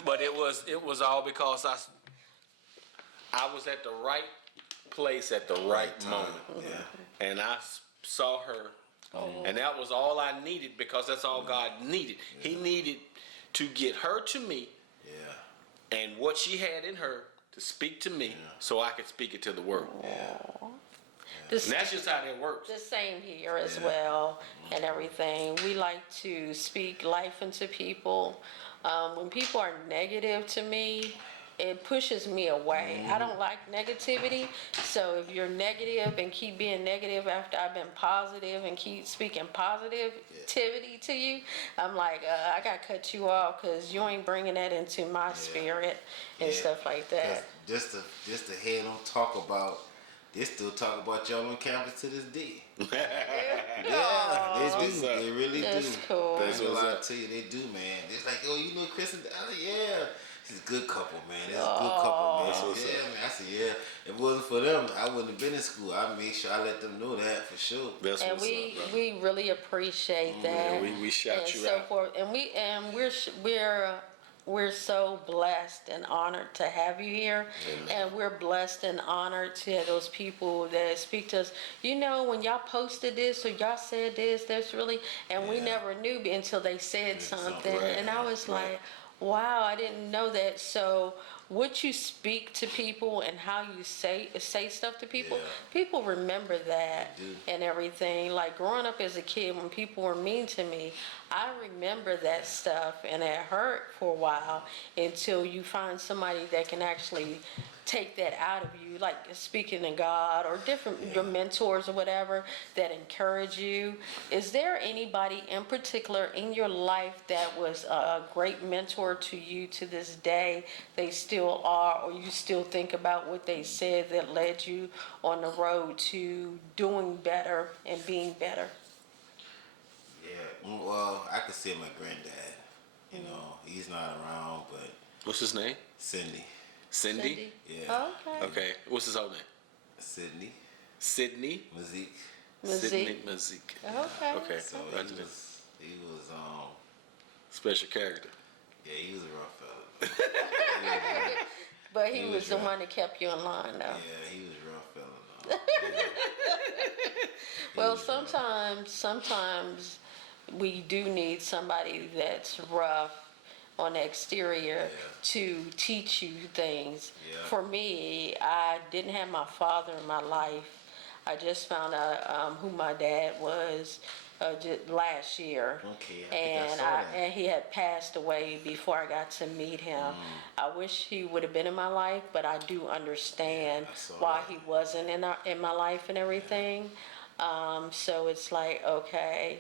But it was all because I was at the right place at the right moment. Yeah. And I saw her. And that was all I needed, because that's all God needed. He needed to get her to me. Yeah. And what she had in her to speak to me so I could speak it to the world. And that's just how that works. The same here as well and everything. We like to speak life into people. When people are negative to me, it pushes me away. I don't like negativity. So if you're negative and keep being negative after I've been positive and keep speaking positivity to you, I'm like, I got to cut you off because you ain't bringing that into my spirit and stuff like that. Just to head on talk about, they still talk about y'all on campus to this day. Yeah, they do. They really That's do. cool. That's what I tell you, they do, man. It's like, oh, you know Chris and Dolly? Yeah. She's a good couple, man. That's a good couple, man. Yeah, man. I said, yeah. If it wasn't for them, I wouldn't have been in school. I made sure I let them know that for sure. That's And we really appreciate that. Yeah, we shout and you so out. forth. And we're so blessed and honored to have you here. And we're blessed and honored to have those people that speak to us. You know, when y'all posted this or y'all said this, that's really, and we never knew until they said something. And I was like, wow, I didn't know that. So what you speak to people and how you say stuff to people, people remember that and everything. Like growing up as a kid, when people were mean to me, I remember that stuff, and it hurt for a while until you find somebody that can actually take that out of you, like speaking to God or different your mentors or whatever that encourage you. Is there anybody in particular in your life that was a great mentor to you to this day? They still are, or you still think about what they said that led you on the road to doing better and being better? Yeah, well, I could say my granddad. You know, he's not around, but What's his name? Cindy. Cindy? Yeah. Okay. What's his whole name? Sydney. Sydney? Mazik. Sydney Mazik. Okay. So he was Special character. yeah, he was a rough fella. But he was the one that kept you in line, though. Yeah, he was a rough fella. Well, sometimes we do need somebody that's rough on the exterior to teach you things. Yeah. For me, I didn't have my father in my life. I just found out who my dad was just last year. Okay, I think I saw that. And he had passed away before I got to meet him. I wish he would have been in my life, but I do understand I saw why that. he wasn't in my life and everything. So it's like, okay.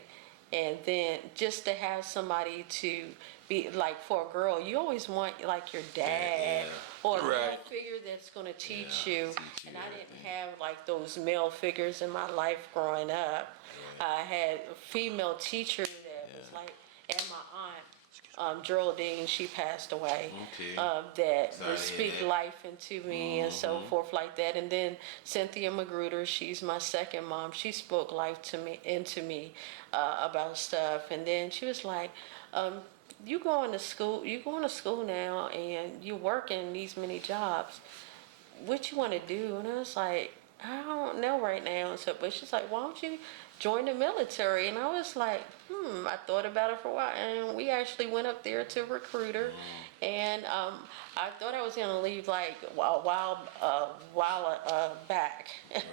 And then just to have somebody to be like, for a girl, you always want like your dad or a male Right. figure that's going to teach Yeah, you. teach you And I didn't everything. have like those male figures in my life growing up. I had a female teacher that was like, and my aunt, Geraldine, she passed away. Okay. That Sorry would to hear speak that. life into me and so forth like that. And then Cynthia Magruder, she's my second mom. She spoke life to me, into me, about stuff. And then she was like, you going to school now and you're working these many jobs. What you want to do? And I was like, I don't know right now. And so, but she's like, why don't you join the military? And I was like, I thought about it for a while, and we actually went up there to recruit her. And I thought I was gonna leave like a while back, Right.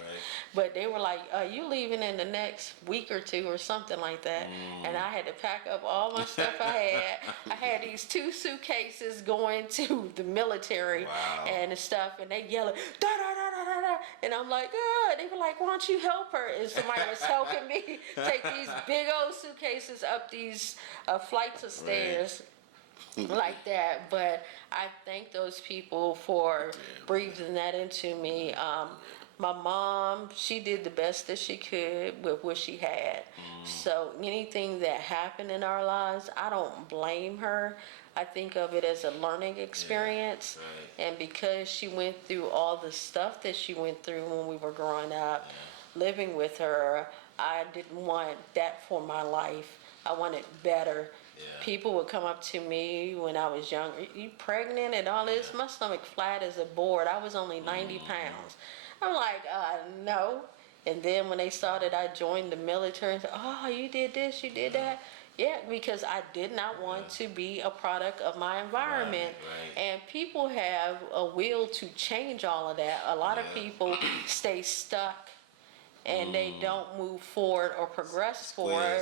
but they were like, "You leaving in the next week or two or something like that." And I had to pack up all my stuff I had. I had these 2 suitcases going to the military Wow. and stuff, and they yelling, da da da da da da, and I'm like, They were like, "Why don't you help her?" And somebody was helping me take these big old suitcases up these flights of stairs. Like that, but I thank those people for breathing that into me. My mom, she did the best that she could with what she had. So anything that happened in our lives, I don't blame her. I think of it as a learning experience. Right. And because she went through all the stuff that she went through when we were growing up, living with her, I didn't want that for my life. I wanted better. Yeah. People would come up to me when I was younger. You pregnant and all this? My stomach flat as a board. I was only 90 pounds. I'm like, no. And then when they saw that I joined the military, and said, oh, you did this, you did that. Yeah, because I did not want to be a product of my environment. Right. And people have a will to change all of that. A lot of people stay stuck and they don't move forward or progress forward.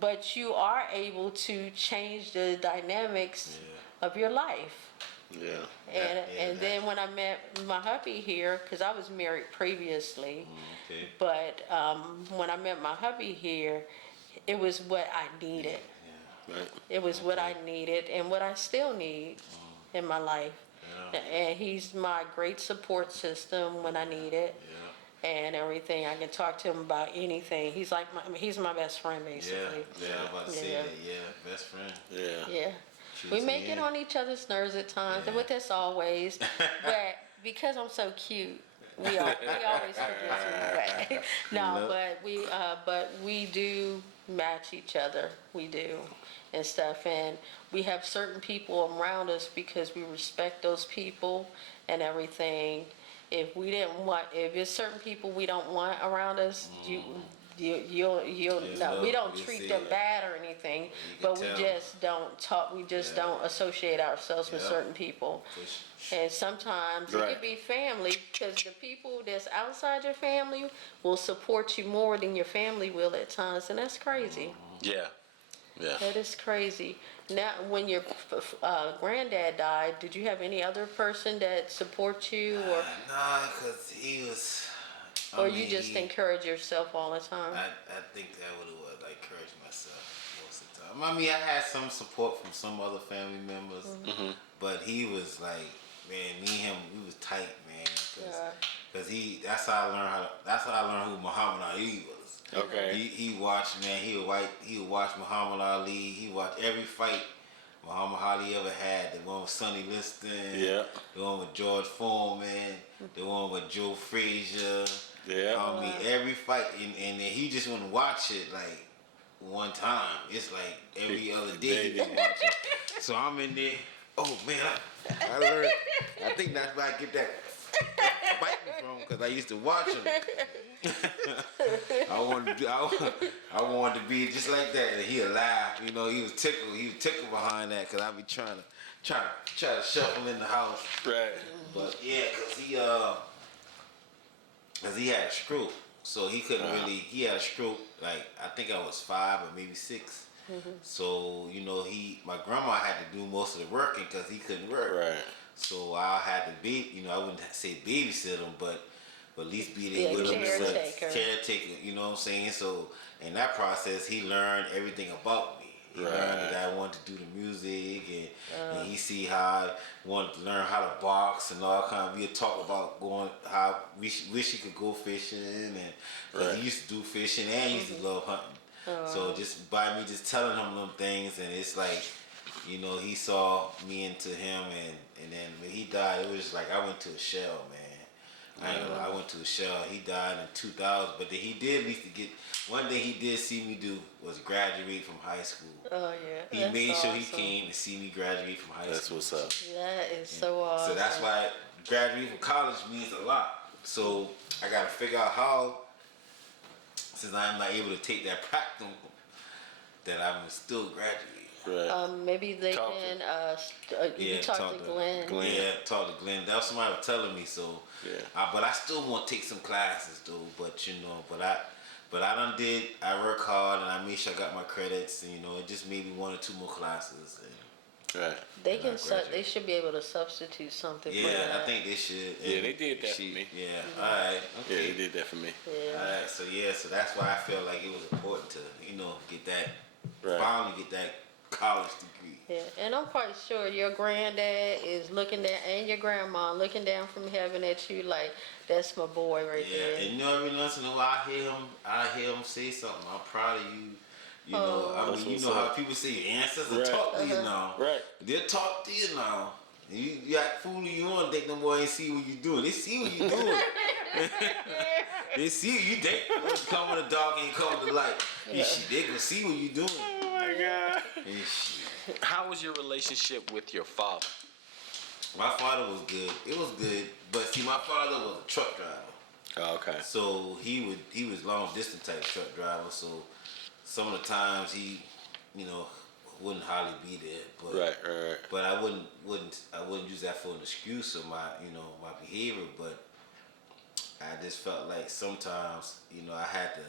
But you are able to change the dynamics of your life. Yeah. And then when I met my hubby here, because I was married previously, Okay. but when I met my hubby here, it was what I needed. Right. It was what I needed and what I still need in my life. Yeah. And he's my great support system when I need it. And everything. I can talk to him about anything. He's like he's my best friend basically. Yeah, I'm about to say that. Yeah, best friend. Yeah. We may get on each other's nerves at times, but that's always. But because I'm so cute, he always forgets me. No, but we do match each other. We do, and stuff. And we have certain people around us because we respect those people and everything. If it's certain people we don't want around us, you'll know. We don't treat them bad or anything, but we just don't talk. We just don't associate ourselves with certain people. And sometimes it could be family, because the people that's outside your family will support you more than your family will at times, and that's crazy. Yeah. That is crazy. Now, when your granddad died, did you have any other person that supports you, or Nah, because he was... you just encourage yourself all the time? I think that would have encouraged myself most of the time. I mean, I had some support from some other family members, but he was like, man, me and him, we was tight, man. Because that's how I learned who Muhammad Ali was. Okay. He watched, man. He would watch Muhammad Ali. He watched every fight Muhammad Ali ever had. The one with Sonny Liston. Yeah. The one with George Foreman. The one with Joe Frazier. Yeah. I mean, every fight, and he just wouldn't watch it like one time. It's like every other day he would watch it. So I'm in there. Oh man, I learned. I think that's why I get that. bite me from because I used to watch him. I wanted to be just like that, and he'd laugh. You know, he was tickled behind that because I'd be trying to shuffle in the house. Right. But yeah, cause he had a stroke, so he couldn't really. He had a stroke like I think I was 5 or maybe 6. So you know, my grandma had to do most of the working because he couldn't work. Right. So I had to be, you know, I wouldn't say babysit him, but at least be there with him as a caretaker. You know what I'm saying? So in that process, he learned everything about me. He learned that I wanted to do the music, and he see how I wanted to learn how to box and all kind of. We talk about how wish he could go fishing, and he used to do fishing and he used to love hunting. So just by me just telling him them things, and it's like, you know, he saw me into him, and then when he died, it was just like I went to a shell, man. I went to a shell. He died in 2000, but then he did at least get. One thing he did see me do was graduate from high school. Oh yeah. He made sure he came and see me graduate from high school. That's what's up. That is so awesome. So that's why graduating from college means a lot. So I got to figure out how, since I'm not able to take that practical, that I'm still graduate. Right. Maybe they Talk can. You talk to Glenn. Yeah, talk to Glenn. That was somebody was telling me. So, but I still want to take some classes though. But you know, but I done did. I work hard and I made sure I got my credits. And you know, it just maybe 1 or 2 more classes. And, Right. They can. They should be able to substitute something. For yeah, that. I think they should. Yeah, they did that for me. Yeah. All right. Okay. Yeah, they did that for me. Yeah. All right. So that's why I feel like it was important to get that finally get that college degree. Yeah, and I'm quite sure your granddad is looking down, and your grandma looking down from heaven at you like, that's my boy right there. Yeah, and you know, every once in a while I hear him say something. I'm proud of you. You know, I mean, you know how people say your ancestors talk to you now. Right. They'll talk to you now. You got fooling you on, think them boys ain't see what you doing. They see what you doing. They see you. They come in the dark and come in the light. Yeah. They can see what you doing. Oh my God. How was your relationship with your father? My father was good. It was good, but see, my father was a truck driver. Oh, okay. So he was long distance type truck driver. So some of the times he, wouldn't hardly be there. But Right. But I wouldn't use that for an excuse of my my behavior. But I just felt like sometimes I had to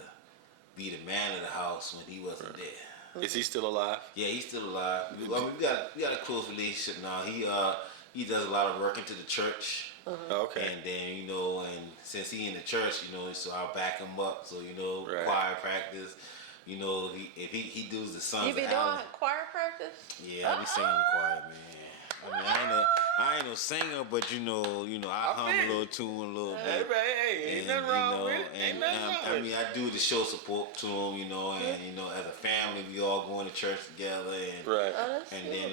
be the man of the house when he wasn't there. Is he still alive? Yeah, he's still alive. We got a close relationship now. He does a lot of work into the church. Okay. And then and since he in the church, so I'll back him up. So Right. choir practice. If he does the sons. You be of doing Alan, choir practice? Yeah, I be singing the choir, man. I mean, I ain't no singer, but I hum a little tune a little bit. Hey, ain't nothing wrong with it. Ain't nothing wrong with it. I mean, I do the show support to him, and as a family, we all going to church together, and Right. Oh, that's and cute.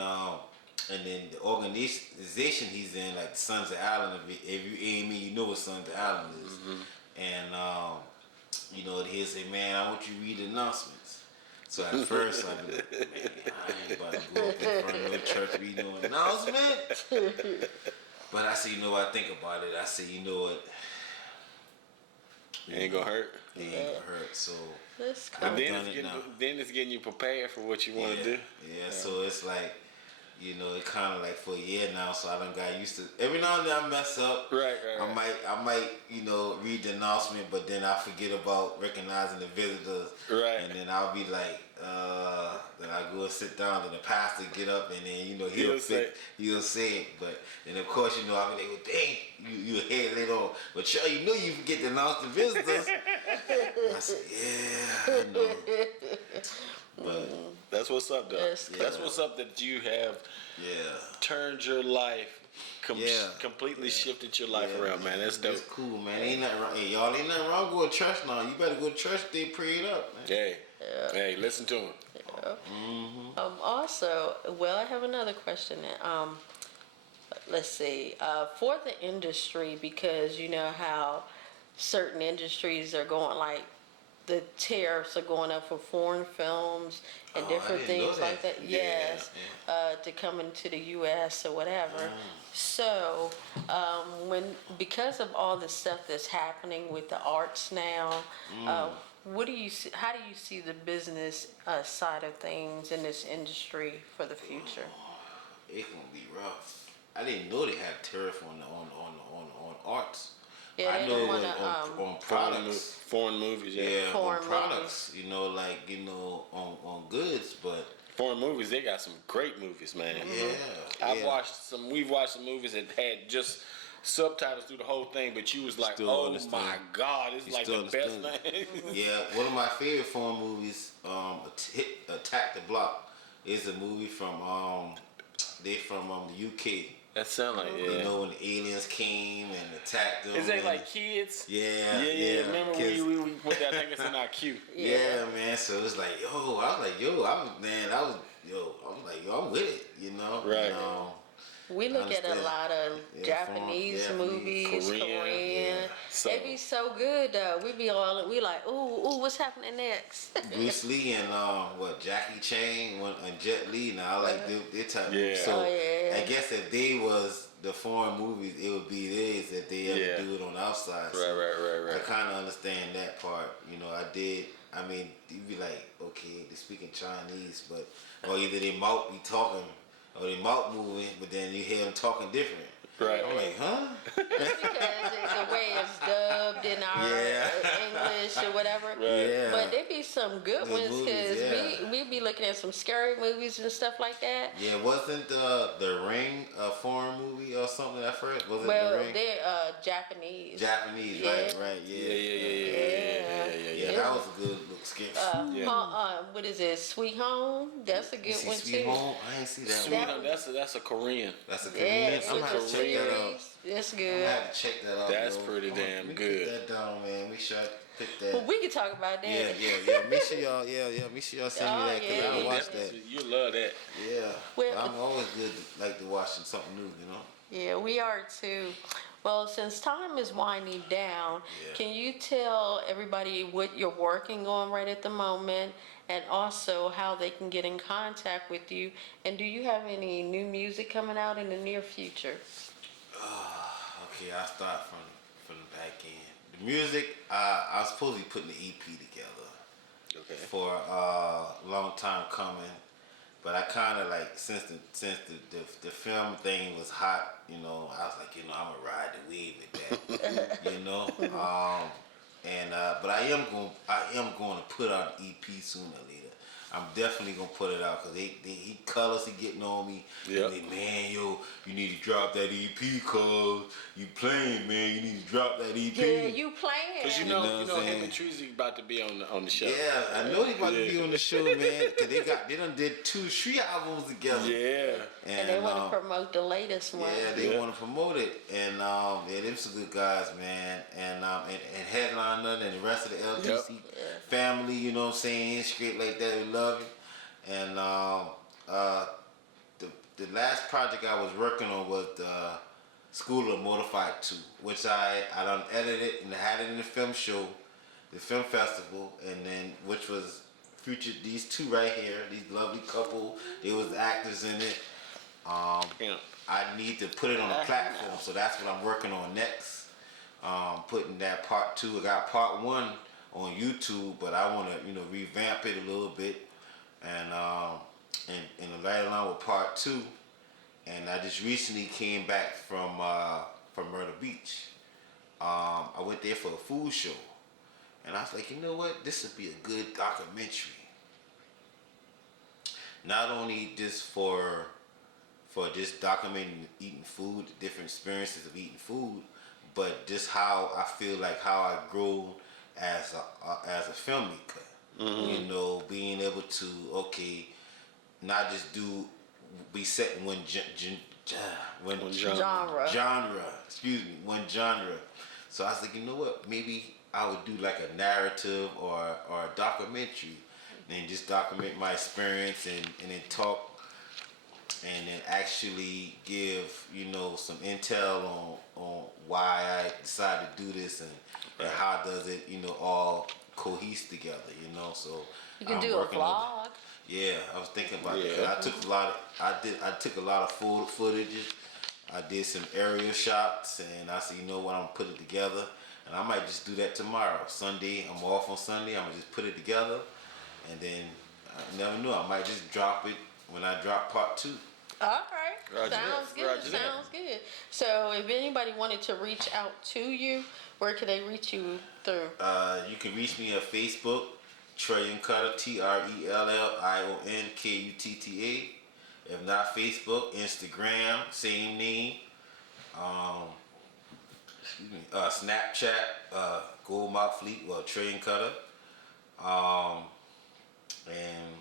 then the organization he's in, like the Sons of Allen. If you aim me, you know what Sons of Allen is, and he'll say, "Man, I want you to read the announcements." So at first I'd be like, "Man, I ain't about to go up in front of no church reading no announcement." But I say, I think about it. I say, what? It ain't gonna hurt. It ain't gonna hurt. So That's cool. I've Then done it now. it's getting you prepared for what you want to do. Yeah, so it's like, it kind of like for a year now, so I done got used to. Every now and then I mess up. Right. I might, read the announcement, but then I forget about recognizing the visitors. Right. And then I'll be like, then I go and sit down, and the pastor get up, and then he'll say it. But then of course I'll be like, well, dang, you ahead later on. But you forget to announce the visitors. I said, yeah, I know. But That's what's up, though. That's what's up that you have turned your life, completely shifted your life around, man. That's dope. That's cool, man. Ain't nothing wrong. Hey, y'all, ain't nothing wrong going to church now. You better go to church. They pray it up, man. Hey, listen to him. Also, I have another question. Let's see. For the industry, because you know how certain industries are going like the tariffs are going up for foreign films and Oh, I different didn't know things like that. that. Yeah, Yes, to come into the U.S. or whatever. So, because of all the stuff that's happening with the arts now, what do you see, how do you see the business side of things in this industry for the future? It's gonna be rough. I didn't know they had tariff on arts. Yeah, I they know don't it was wanna, on products. Foreign movies, yeah. Yeah, Foreign on products. You know, like on goods, but Foreign movies, they got some great movies, man. yeah, I've watched some. We've watched some movies that had just subtitles through the whole thing, but you was like, Still "Oh understand. my God, it's You like still the best understand thing." Yeah, one of my favorite foreign movies, Attack the Block, is a movie from they from the UK. That sound like You know when the aliens came and attacked them. Is they and- like kids? Yeah, Yeah. Remember kids. we put that? I think it's in our queue. Yeah, man. So it's like, yo, I was like, yo, I'm like, yo, I'm with it, you know. Right. And, we look at a understand. lot of Yeah, Japanese Japanese, movies, Korean, Korean. So- They be so good though. We like, ooh, what's happening next? Bruce Lee and Jackie Chan and Jet Li. Now I like their type. Of Yeah. movies. So Oh, yeah. I guess if they was the foreign movies, it would be theirs if they ever Yeah. do it on the outside. So Right. I kind of understand that part. You know, I did. I mean, you'd be like, okay, they're speaking Chinese, but or either they mouth be talking or they mouth moving, but then you hear them talking different. Right. I'm like, huh? That's because the way it's dubbed in our Yeah. English or whatever. Right. Yeah. But there be some good Good ones movies, because yeah. we be looking at some scary movies and stuff like that. Yeah, wasn't the Ring a foreign movie or something at first? Was it Well, the Ring? they're Japanese. Japanese, Yeah. right, Yeah. Yeah, that was a good look sketch. What is it? Sweet Home. That's a You good see one Sweet too. Home? I ain't see that Sweet one. Home, that's a Korean. That's a Yeah, Korean. it's I'm with gonna the have to check that out. series. That's I'm good. gonna have to check that out. That's yo. pretty Come on, damn we good. Put that down, man. Make sure I pick that. Well, we can talk about that. Yeah. Make sure y'all, Make sure y'all send me Oh, that because yeah, I don't yeah. watch that. You love that. Yeah. Well- I'm always good to like to watching something new, you know. Yeah, we are too. Well, since time is winding down, Yeah. can you tell everybody what you're working on right at the moment and also how they can get in contact with you? And do you have any new music coming out in the near future? Okay, I'll start from the back end. The music, I was supposed to be putting the EP together Okay. for a long time coming, but I kind of like since the film thing was hot, you know, I was like, you know, I'm gonna ride the wave with that, you know. But I am going to put out an EP sooner or later. I'm definitely gonna put it out because he colors he getting on me. Yep. Like, man, yo, you need to drop that EP cause you playing, man. You need to drop that EP. Yeah, you playing. Cause you know know what I'm him saying? and Treasy about to be on the show. Yeah, I know he about to be Yeah. on the show, man. Cause they done did 3 albums together. Yeah. and they want to promote the latest one. Yeah, they Yeah. want to promote it, and yeah, them some good guys, man, and Headliner and the rest of the LTC family, you know what I'm saying, straight like that, we love you, and the last project I was working on was the School of Modified 2, which I done edited and had it in the film show, the film festival, and then which was featured these two right here, these lovely couple, they was actors in it. Yeah. I need to put it on a platform, so that's what I'm working on next. Putting that part 2. I got part 1 on YouTube, but I want to, revamp it a little bit, and right along with part 2. And I just recently came back from Myrtle Beach. I went there for a food show, and I was like, you know what? This would be a good documentary. Not only just for just documenting eating food, the different experiences of eating food, but just how I feel like how I grew as a filmmaker. You know, being able to not just be set in one genre. So I was like, you know what? Maybe I would do like a narrative or a documentary, and just document my experience and then talk. And then actually give some intel on why I decided to do this and how does it, all cohese together, So You can I'm do a working on vlog. it. Yeah, I was thinking about it. Yeah. 'Cause I took a lot of footage. I did some aerial shots, and I said, you know what, I'm gonna put it together, and I might just do that tomorrow. Sunday, I'm off on Sunday. I'm gonna just put it together, and then I never know. I might just drop it when I drop part 2. All right. Roger that. Sounds good. Roger that. Sounds good. So if anybody wanted to reach out to you, where could they reach you through? You can reach me on Facebook, Trellion Kutta, TrellionKutta. If not Facebook, Instagram, same name. Snapchat, Gold Mouth Fleet, Trellion Kutta. And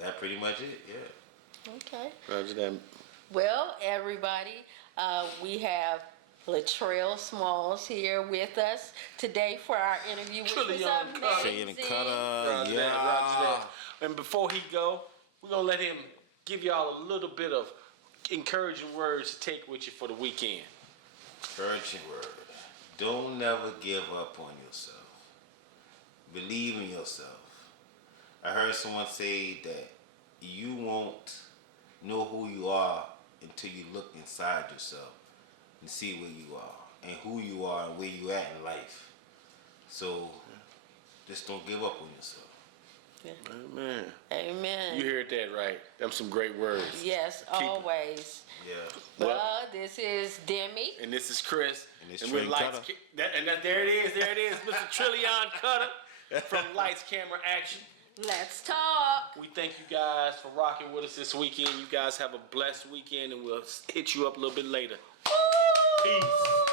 that pretty much it, yeah. Okay. Roger that. Well, everybody, we have Latrell Smalls here with us today for our interview, which was Trellion Kutta. Trellion amazing. Kutta, Roger that, roger that. And before he go, we're gonna let him give y'all a little bit of encouraging words to take with you for the weekend. Encouraging word. Don't never give up on yourself. Believe in yourself. I heard someone say that you won't know who you are until you look inside yourself and see where you are and who you are and where you at in life. So just don't give up on yourself. Amen. Amen. You heard that right. Them some great words. Yes, Keep 'em. always. Yeah. Well, this is Demi. And this is Chris. And it's we're Trellion Lights. Kutta. There it is, Mr. Trellion Kutta from Lights, Camera, Action. Let's talk. We thank you guys for rocking with us this weekend. You guys have a blessed weekend, and we'll hit you up a little bit later. Peace.